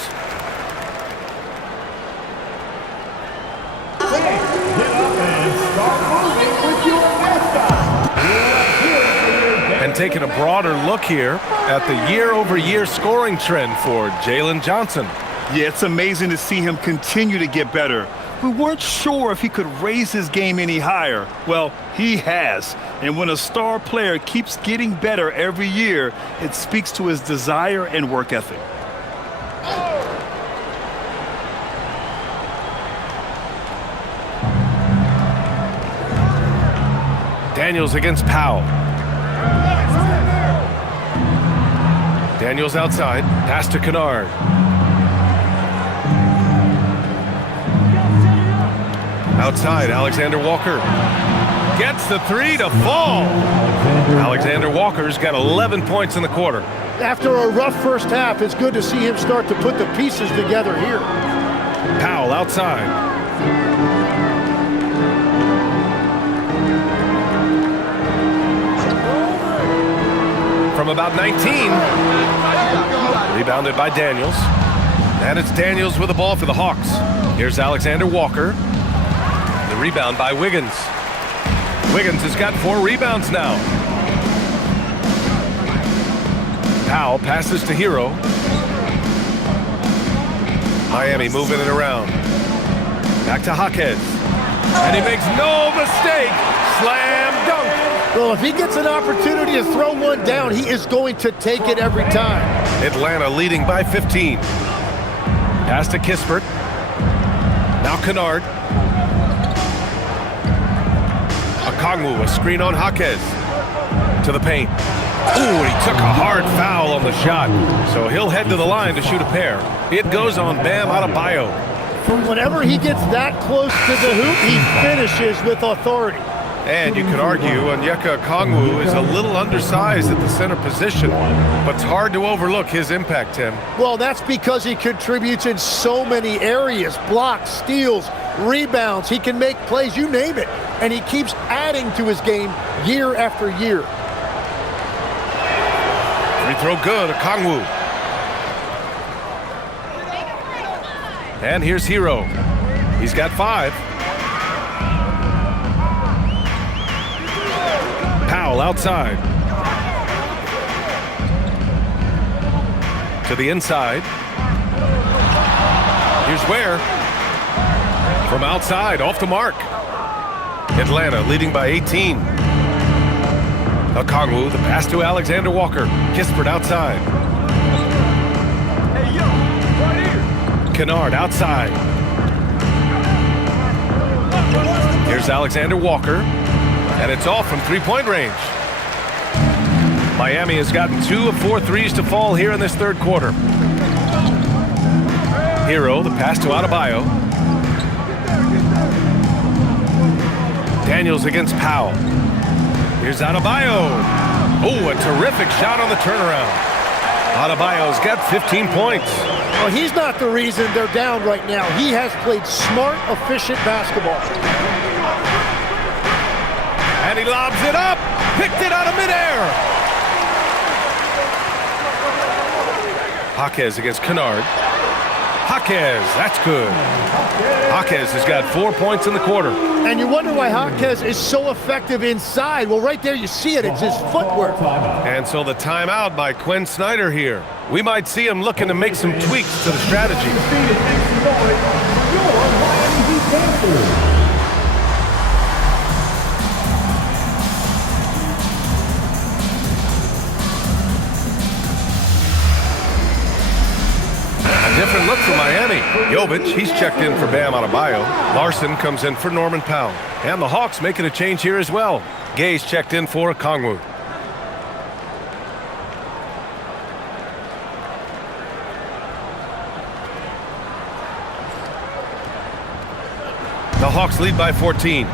And taking a broader look here at the year-over-year scoring trend for Jalen Johnson. Yeah, it's amazing to see him continue to get better. We weren't sure if he could raise his game any higher. Well, he has. And when a star player keeps getting better every year, it speaks to his desire and work ethic. Daniels against Powell. Daniels outside. Pass to Kennard. Outside, Alexander Walker gets the 3 to fall. Alexander Walker's got 11 points in the quarter. After a rough first half, it's good to see him start to put the pieces together here. Powell outside. From about 19. Rebounded by Daniels. And it's Daniels with the ball for the Hawks. Here's Alexander Walker. The rebound by Wiggins. Wiggins has got 4 rebounds now. Powell passes to Hero. Miami moving it around. Back to Jaquez. And he makes no mistake. Slam dunk. Well, if he gets an opportunity to throw one down, he is going to take it every time. Atlanta leading by 15. Pass to Kispert. Now Kennard. Okongwu, a screen on Jaquez. To the paint. Ooh, he took a hard foul on the shot. So he'll head to the line to shoot a pair. It goes on Bam Adebayo. Whenever he gets that close to the hoop, he finishes with authority. And you could argue Onyeka Okongwu is a little undersized at the center position, but it's hard to overlook his impact, Tim. Well, that's because he contributes in so many areas. Blocks, steals, rebounds. He can make plays, you name it. And he keeps adding to his game year after year. Free throw good, Okongwu. And here's Hero. He's got 5. Powell outside. To the inside. Here's Ware. From outside, off the mark. Atlanta leading by 18. Okongwu, the pass to Alexander Walker. Kispert outside. Kennard outside. Here's Alexander Walker. And it's off from three-point range. Miami has gotten 2 of 4 threes to fall here in this third quarter. Hero, the pass to Adebayo. Daniels against Powell. Here's Adebayo. Oh, a terrific shot on the turnaround. Adebayo's got 15 points. Well, he's not the reason they're down right now. He has played smart, efficient basketball. And he lobs it up. Picked it out of midair. Jaquez against Kennard. Jaquez, that's good. Jaquez has got 4 points in the quarter. And you wonder why Jaquez is so effective inside. Well, right there you see it. It's his footwork. And so the timeout by Quinn Snyder here. We might see him looking to make some tweaks to the strategy. Different look for Miami. Jovic, he's checked in for Bam Adebayo. Larson comes in for Norman Powell. And the Hawks making a change here as well. Gay's checked in for Okongwu. The Hawks lead by 14.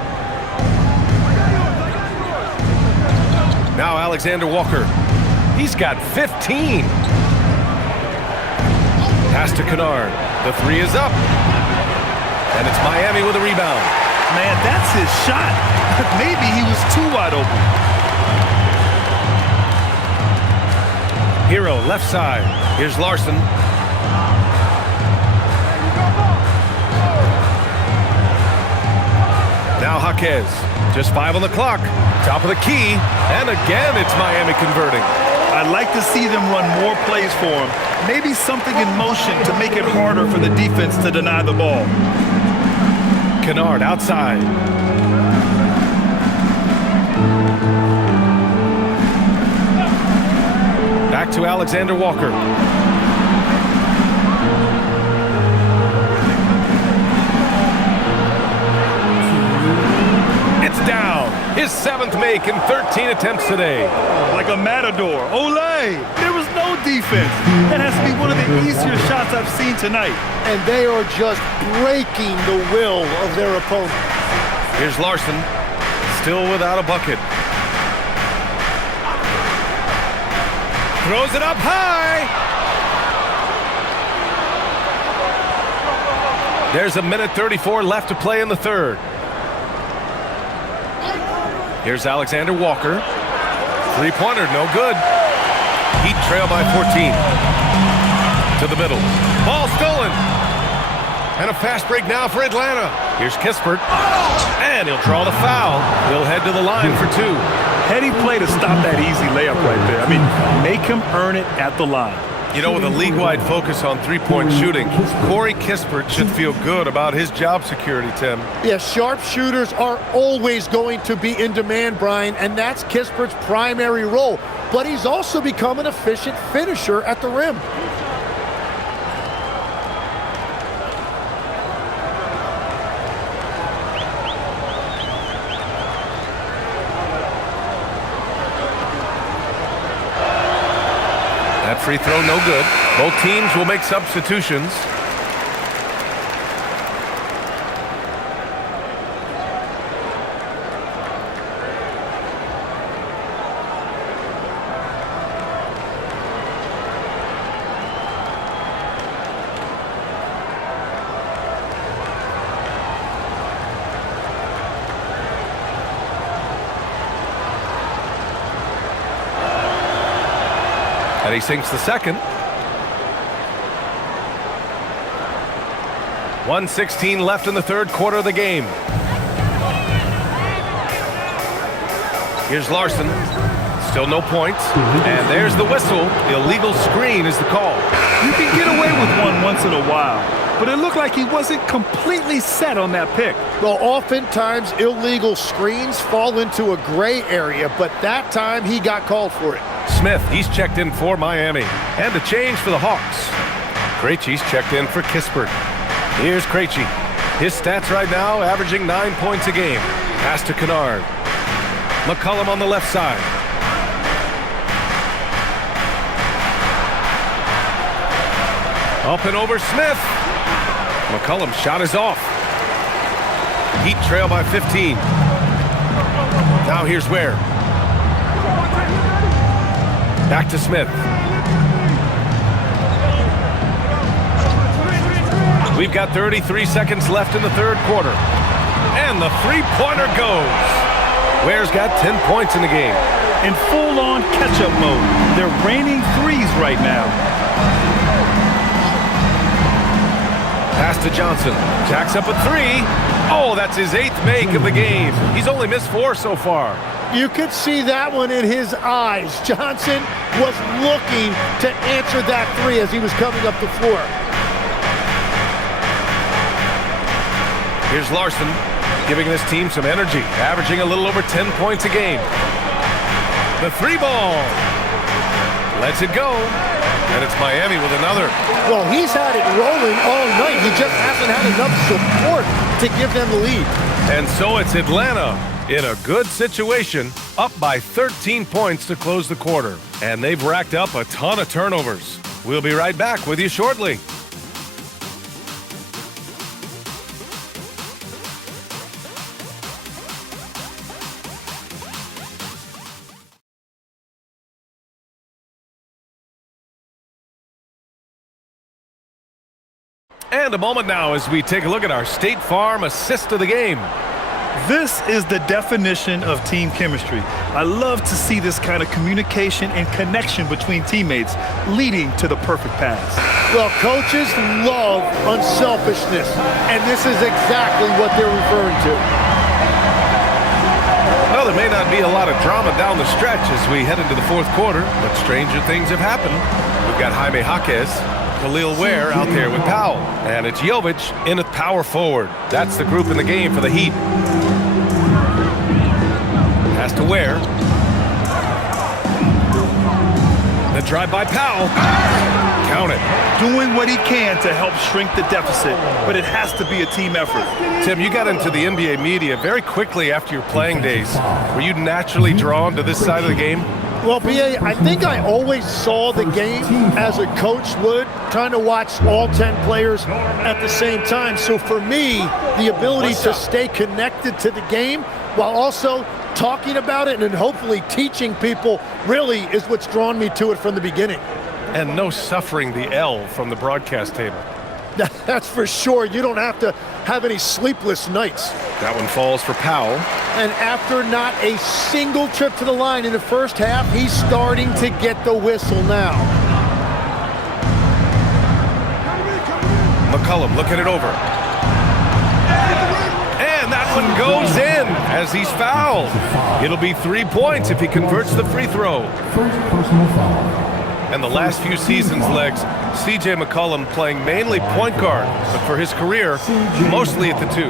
Now Alexander Walker. He's got 15. Pass to Kennard. The three is up. And it's Miami with a rebound. Man, that's his shot. Maybe he was too wide open. Hero, left side. Here's Larson. Now Jaquez. Just 5 on the clock. Top of the key. And again, it's Miami converting. I'd like to see them run more plays for him. Maybe something in motion to make it harder for the defense to deny the ball. Kennard outside. Back to Alexander Walker. It's down. His 7th make in 13 attempts today. Like a matador. Olay! There was no defense. That has to be one of the easier shots I've seen tonight. And they are just breaking the will of their opponent. Here's Larson. Still without a bucket. Throws it up high. There's a minute 34 left to play in the third. Here's Alexander Walker. Three-pointer, no good. Heat trail by 14. To the middle. Ball stolen. And a fast break now for Atlanta. Here's Kispert. And he'll draw the foul. He'll head to the line for 2. Heady play to stop that easy layup right there. I mean, make him earn it at the line. You know, with a league-wide focus on three-point shooting, Corey Kispert should feel good about his job security, Tim. Yeah, sharpshooters are always going to be in demand, Brian, and that's Kispert's primary role. But he's also become an efficient finisher at the rim. That free throw, no good. Both teams will make substitutions. And he sinks the second. 1:16 left in the third quarter of the game. Here's Larson. Still no points. And there's the whistle. Illegal screen is the call. You can get away with one once in a while, but it looked like he wasn't completely set on that pick. Well, oftentimes illegal screens fall into a gray area, but that time he got called for it. Smith, he's checked in for Miami. And a change for the Hawks. Krejci's checked in for Kispert. Here's Krejci. His stats right now averaging 9 points a game. Pass to Kennard. McCollum on the left side. Up and over Smith. McCollum's shot is off. Heat trail by 15. Now here's Ware. Back to Smith. We've got 33 seconds left in the third quarter. And the three-pointer goes. Ware's got 10 points in the game. In full-on catch-up mode. They're raining threes right now. Pass to Johnson. Jacks up a three. Oh, that's his 8th make of the game. He's only missed 4 so far. You could see that one in his eyes. Johnson was looking to answer that three as he was coming up the floor. Here's Larson, giving this team some energy, averaging a little over 10 points a game. The three ball. Lets it go. And it's Miami with another. Well, he's had it rolling all night. He just hasn't had enough support to give them the lead. And so it's Atlanta in a good situation, up by 13 points to close the quarter. And they've racked up a ton of turnovers. We'll be right back with you shortly. And a moment now as we take a look at our State Farm assist of the game. This is the definition of team chemistry. I love to see this kind of communication and connection between teammates leading to the perfect pass. Well, coaches love unselfishness, and this is exactly what they're referring to. Well, there may not be a lot of drama down the stretch as we head into the fourth quarter, but stranger things have happened. We've got Jaime Jaquez, Khalil Ware out there with Powell. And it's Jovic in at power forward. That's the group in the game for the Heat. Pass to Ware. The drive by Powell. Count it. Doing what he can to help shrink the deficit, but it has to be a team effort. Tim, you got into the NBA media very quickly after your playing days. Were you naturally drawn to this side of the game? Well, B.A., I think I always saw the game as a coach would, trying to watch all 10 players at the same time. So for me, the ability to stay connected to the game while also talking about it and hopefully teaching people really is what's drawn me to it from the beginning. And no suffering the L from the broadcast table. That's for sure. You don't have to have any sleepless nights. That one falls for Powell. And after not a single trip to the line in the first half, he's starting to get the whistle now. McCollum looking it over. And that one goes in as he's fouled. It'll be 3 points if he converts the free throw. First personal foul. And the last few seasons, Legs, C.J. McCollum playing mainly point guard, but for his career, mostly at the 2.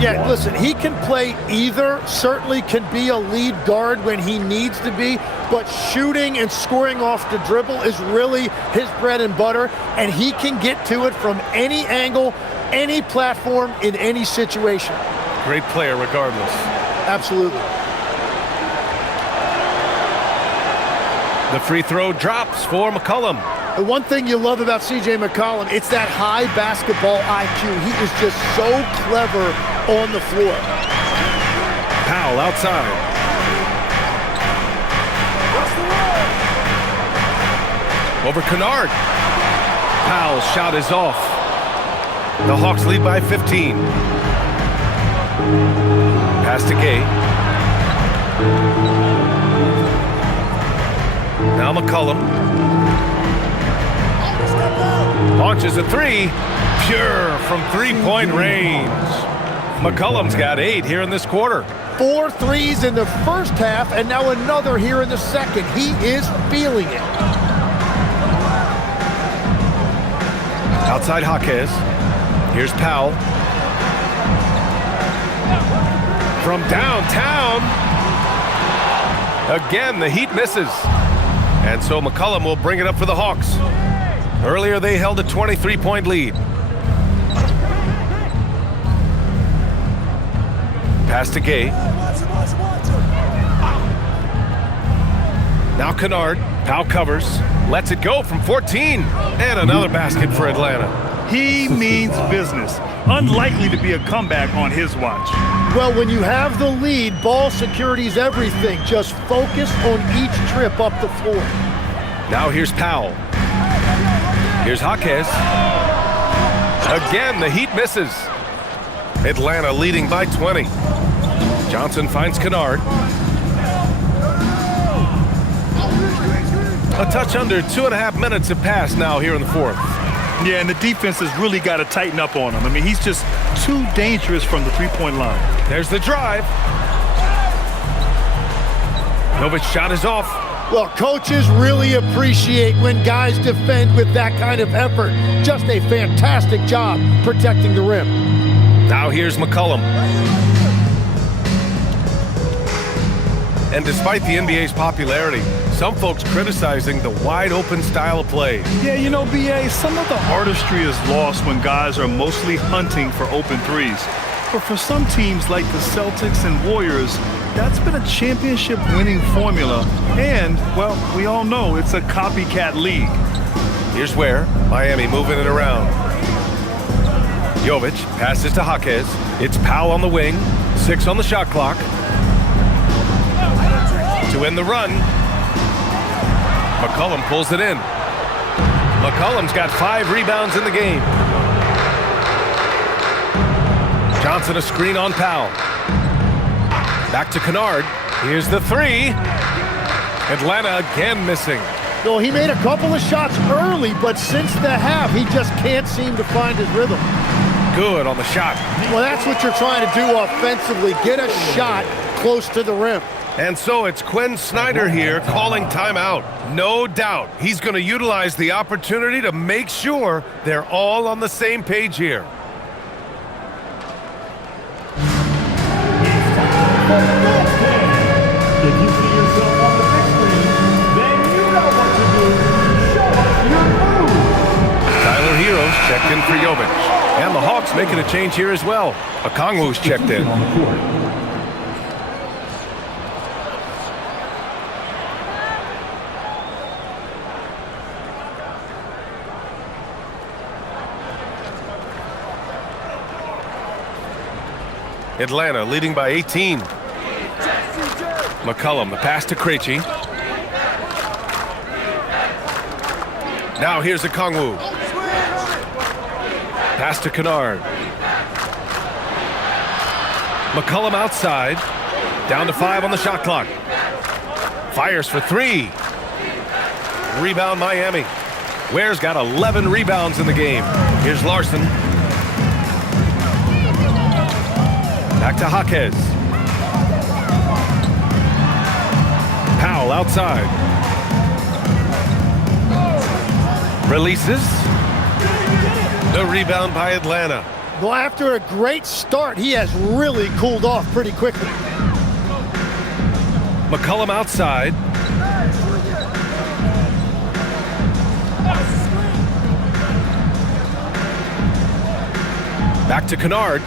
Yeah, listen, he can play either, certainly can be a lead guard when he needs to be, but shooting and scoring off the dribble is really his bread and butter, and he can get to it from any angle, any platform, in any situation. Great player regardless. Absolutely. The free throw drops for McCollum. The one thing you love about C.J. McCollum, it's that high basketball IQ. He is just so clever on the floor. Powell outside. Over Kennard. Powell's shot is off. The Hawks lead by 15. Pass to Gay. Now McCollum. Launches a three. Pure from three-point range. McCollum's got 8 here in this quarter. 4 threes in the first half, and now another here in the second. He is feeling it. Outside Jaquez. Here's Powell. From downtown. Again, the Heat misses. And so McCollum will bring it up for the Hawks. Earlier, they held a 23-point lead. Pass to Gay. Now Kennard. Powell covers. Lets it go from 14. And another basket for Atlanta. He means business. Unlikely to be a comeback on his watch. Well, when you have the lead, ball security is everything. Just focus on each trip up the floor. Now here's Powell. Here's Jaquez. Again, the Heat misses. Atlanta leading by 20. Johnson finds Kennard. A touch under 2.5 minutes have passed now here in the fourth. Yeah, and the defense has really got to tighten up on him. I mean, he's just too dangerous from the three-point line. There's the drive. Novic's shot is off. Well, coaches really appreciate when guys defend with that kind of effort. Just a fantastic job protecting the rim. Now here's McCollum. And despite the NBA's popularity, some folks criticizing the wide-open style of play. Yeah, you know, B.A., some of the artistry is lost when guys are mostly hunting for open threes. But for some teams like the Celtics and Warriors, that's been a championship-winning formula. And, well, we all know it's a copycat league. Here's where Miami moving it around. Jovic passes to Jaquez. It's Powell on the wing. 6 on the shot clock. To end the run. McCollum pulls it in. McCollum's got 5 rebounds in the game. Johnson a screen on Powell. Back to Kennard. Here's the 3. Atlanta again missing. Well, he made a couple of shots early, but since the half, he just can't seem to find his rhythm. Good on the shot. Well, that's what you're trying to do offensively. Get a shot close to the rim. And so it's Quinn Snyder here calling timeout. No doubt he's going to utilize the opportunity to make sure they're all on the same page here. If you see yourself on the big screen, then you know what to do. Show us your moves. Tyler Hero's checked in for Jovic. And the Hawks making a change here as well. Okongwu's checked in. On the court. Atlanta leading by 18. McCollum, the pass to Krejci. Now here's Okongwu. Pass to Kennard. McCollum outside. Down to 5 on the shot clock. Fires for 3. Rebound Miami. Ware's got 11 rebounds in the game. Here's Larson. Back to Jaquez. Powell outside. Releases. The rebound by Atlanta. Well, after a great start, he has really cooled off pretty quickly. McCollum outside. Back to Kennard.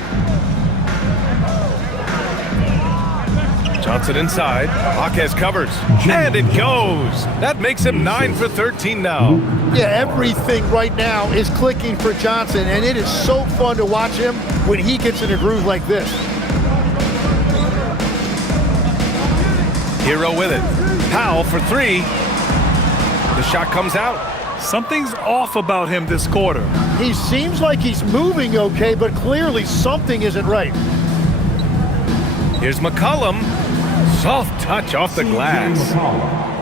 Johnson inside. Jaquez covers. And it goes. That makes him 9 for 13 now. Yeah, everything right now is clicking for Johnson, and it is so fun to watch him when he gets in a groove like this. Hero with it. Powell for 3. The shot comes out. Something's off about him this quarter. He seems like he's moving okay, but clearly something isn't right. Here's McCollum. Soft touch off the glass.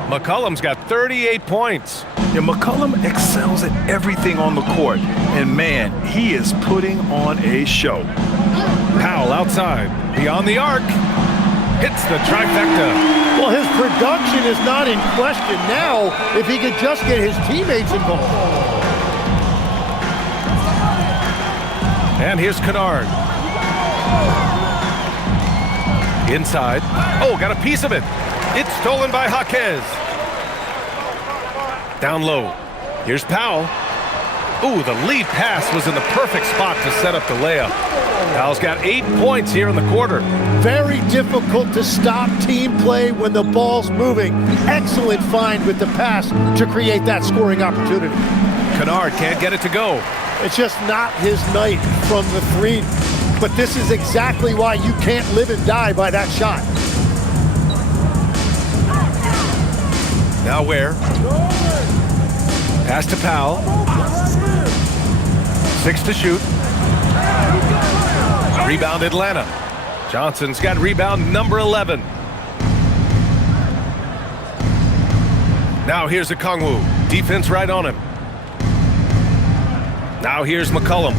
McCollum's got 38 points. Yeah, McCollum excels at everything on the court. And man, he is putting on a show. Powell outside. Beyond the arc. Hits the trifecta. Well, his production is not in question now if he could just get his teammates involved. And here's Kennard. Inside. Oh, got a piece of it. It's stolen by Jaquez. Down low. Here's Powell. Ooh, the lead pass was in the perfect spot to set up the layup. Powell's got 8 points here in the quarter. Very difficult to stop team play when the ball's moving. Excellent find with the pass to create that scoring opportunity. Kennard can't get it to go. It's just not his night from the three. But this is exactly why you can't live and die by that shot. Now where? Pass to Powell. 6 to shoot. Rebound Atlanta. Johnson's got rebound number 11. Now here's Okongwu. Defense right on him. Now here's McCollum.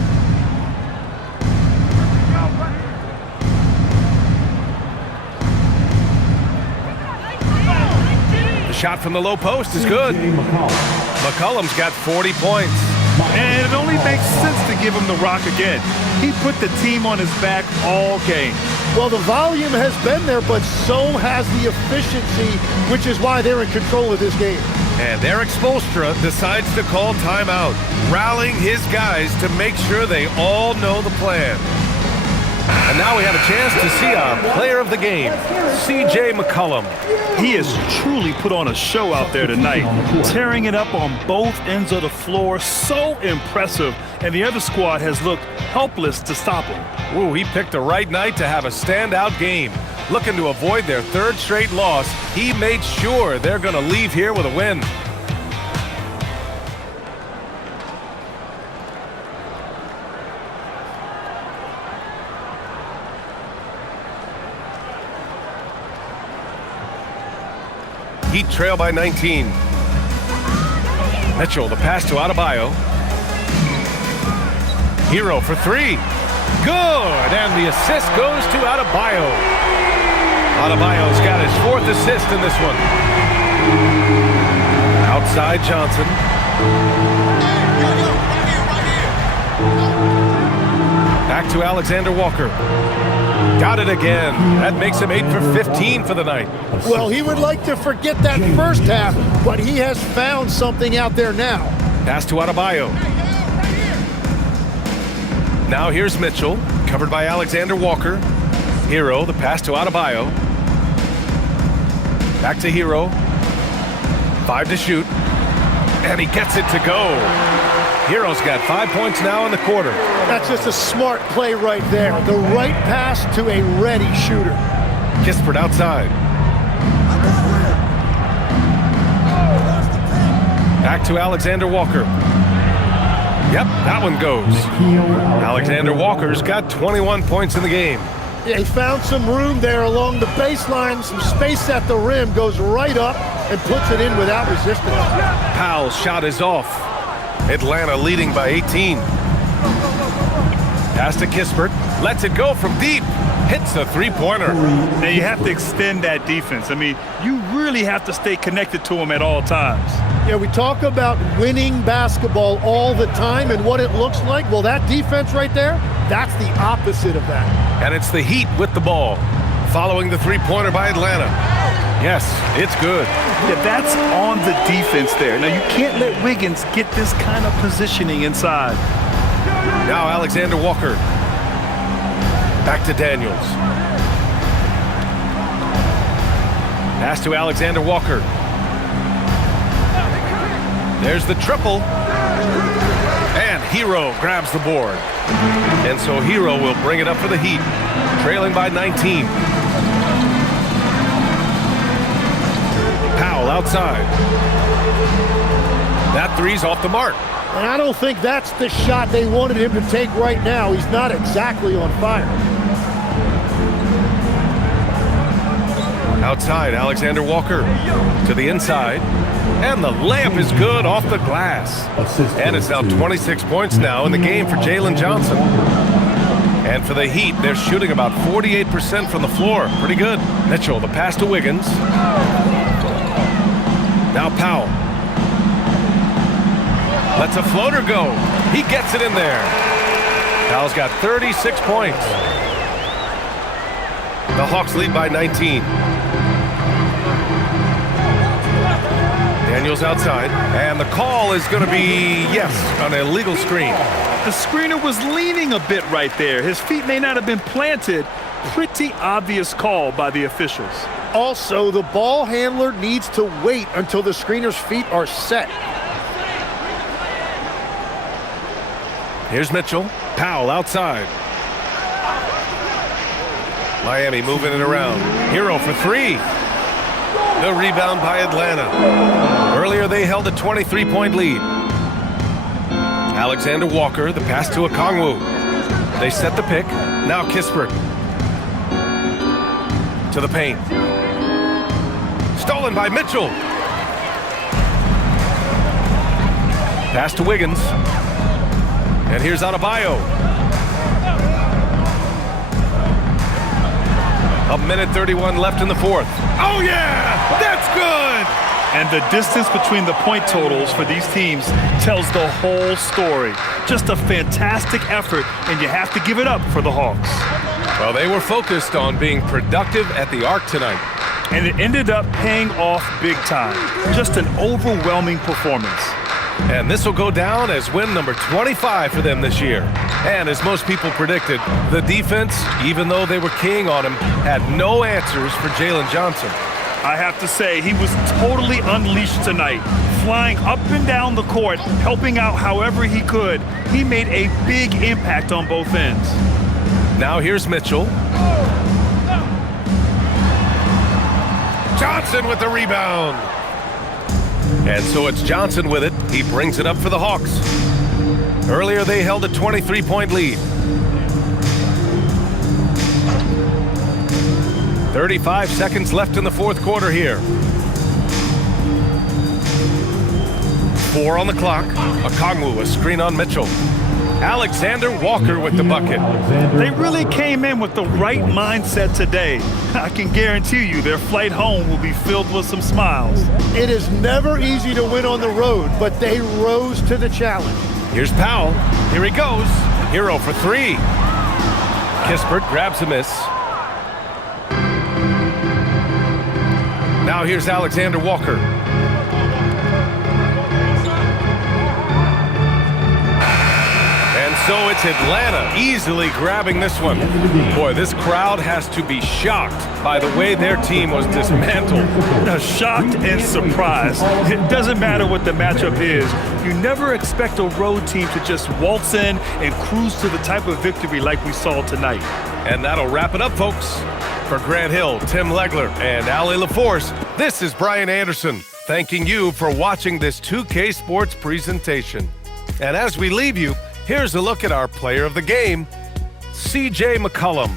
The shot from the low post is good. McCollum's got 40 points. And it only makes sense to give him the rock again. He put the team on his back all game. Well, the volume has been there, but so has the efficiency, which is why they're in control of this game. And Eric Spoelstra decides to call timeout, rallying his guys to make sure they all know the plan. And now we have a chance to see our player of the game, C.J. McCollum. He has truly put on a show out there tonight, tearing it up on both ends of the floor. So impressive, and the other squad has looked helpless to stop him. Ooh, he picked the right night to have a standout game. Looking to avoid their third straight loss, he made sure they're going to leave here with a win. Heat trail by 19. Mitchell, the pass to Adebayo. Hero for 3. Good, and the assist goes to Adebayo. Adebayo's got his 4th assist in this one. Outside Johnson. Back to Alexander Walker. Got it again. That makes him 8 for 15 for the night. Well, he would like to forget that first half, but he has found something out there now. Pass to Adebayo. Now here's Mitchell, covered by Alexander Walker. Hero, the pass to Adebayo. Back to Hero. 5 to shoot. And he gets it to go. Hero's got 5 points now in the quarter. That's just a smart play right there. The right pass to a ready shooter. Kispert outside. Back to Alexander Walker. Yep, that one goes. Alexander Walker's got 21 points in the game. Yeah, he found some room there along the baseline, some space at the rim, goes right up and puts it in without resistance. Powell's shot is off. Atlanta leading by 18. Pass to Kispert, lets it go from deep, hits a three-pointer. Now you have to extend that defense. I mean, you really have to stay connected to him at all times. Yeah, we talk about winning basketball all the time and what it looks like. Well, that defense right there, that's the opposite of that. And it's the Heat with the ball, following the three-pointer by Atlanta. Yes, it's good. Yeah, that's on the defense there. Now, you can't let Wiggins get this kind of positioning inside. Now Alexander Walker. Back to Daniels. Pass to Alexander Walker. There's the triple. And Hero grabs the board. And so Hero will bring it up for the Heat, trailing by 19. Powell outside. That three's off the mark. And I don't think that's the shot they wanted him to take right now. He's not exactly on fire. Outside, Alexander Walker to the inside. And the layup is good off the glass. And it's now 26 points now in the game for Jalen Johnson. And for the Heat, they're shooting about 48% from the floor. Pretty good. Mitchell, the pass to Wiggins. Now Powell. Lets a floater go. He gets it in there. Powell's got 36 points. The Hawks lead by 19. Daniels outside, and the call is going to be, yes, an illegal screen. The screener was leaning a bit right there. His feet may not have been planted. Pretty obvious call by the officials. Also, the ball handler needs to wait until the screener's feet are set. Here's Mitchell. Powell outside. Miami moving it around. Hero for three. The rebound by Atlanta. Earlier they held a 23-point lead. Alexander Walker, the pass to Okongwu. They set the pick. Now Kispert. To the paint. Stolen by Mitchell. Pass to Wiggins. And here's Adebayo. A minute 31 left in the fourth. Oh yeah! That's good! And the distance between the point totals for these teams tells the whole story. Just a fantastic effort, and you have to give it up for the Hawks. Well, they were focused on being productive at the arc tonight. And it ended up paying off big time. Just an overwhelming performance. And this will go down as win number 25 for them this year. And as most people predicted, the defense, even though they were keying on him, had no answers for Jalen Johnson. I have to say, he was totally unleashed tonight, flying up and down the court, helping out however he could. He made a big impact on both ends. Now here's Mitchell. Johnson with the rebound. And so it's Johnson with it. He brings it up for the Hawks. Earlier they held a 23-point lead. 35 seconds left in the fourth quarter here. 4 on the clock. Okongwu, a screen on Mitchell. Alexander Walker with the bucket. They really came in with the right mindset today. I can guarantee you their flight home will be filled with some smiles. It is never easy to win on the road, but they rose to the challenge. Here's Powell. Here he goes. Hero for three. Kispert grabs a miss. Now here's Alexander Walker. And so it's Atlanta easily grabbing this one. Boy, this crowd has to be shocked by the way their team was dismantled. Shocked and surprised. It doesn't matter what the matchup is. You never expect a road team to just waltz in and cruise to the type of victory like we saw tonight. And that'll wrap it up, folks. For Grant Hill, Tim Legler, and Allie LaForce, this is Brian Anderson, thanking you for watching this 2K Sports presentation. And as we leave you, here's a look at our player of the game, C.J. McCollum.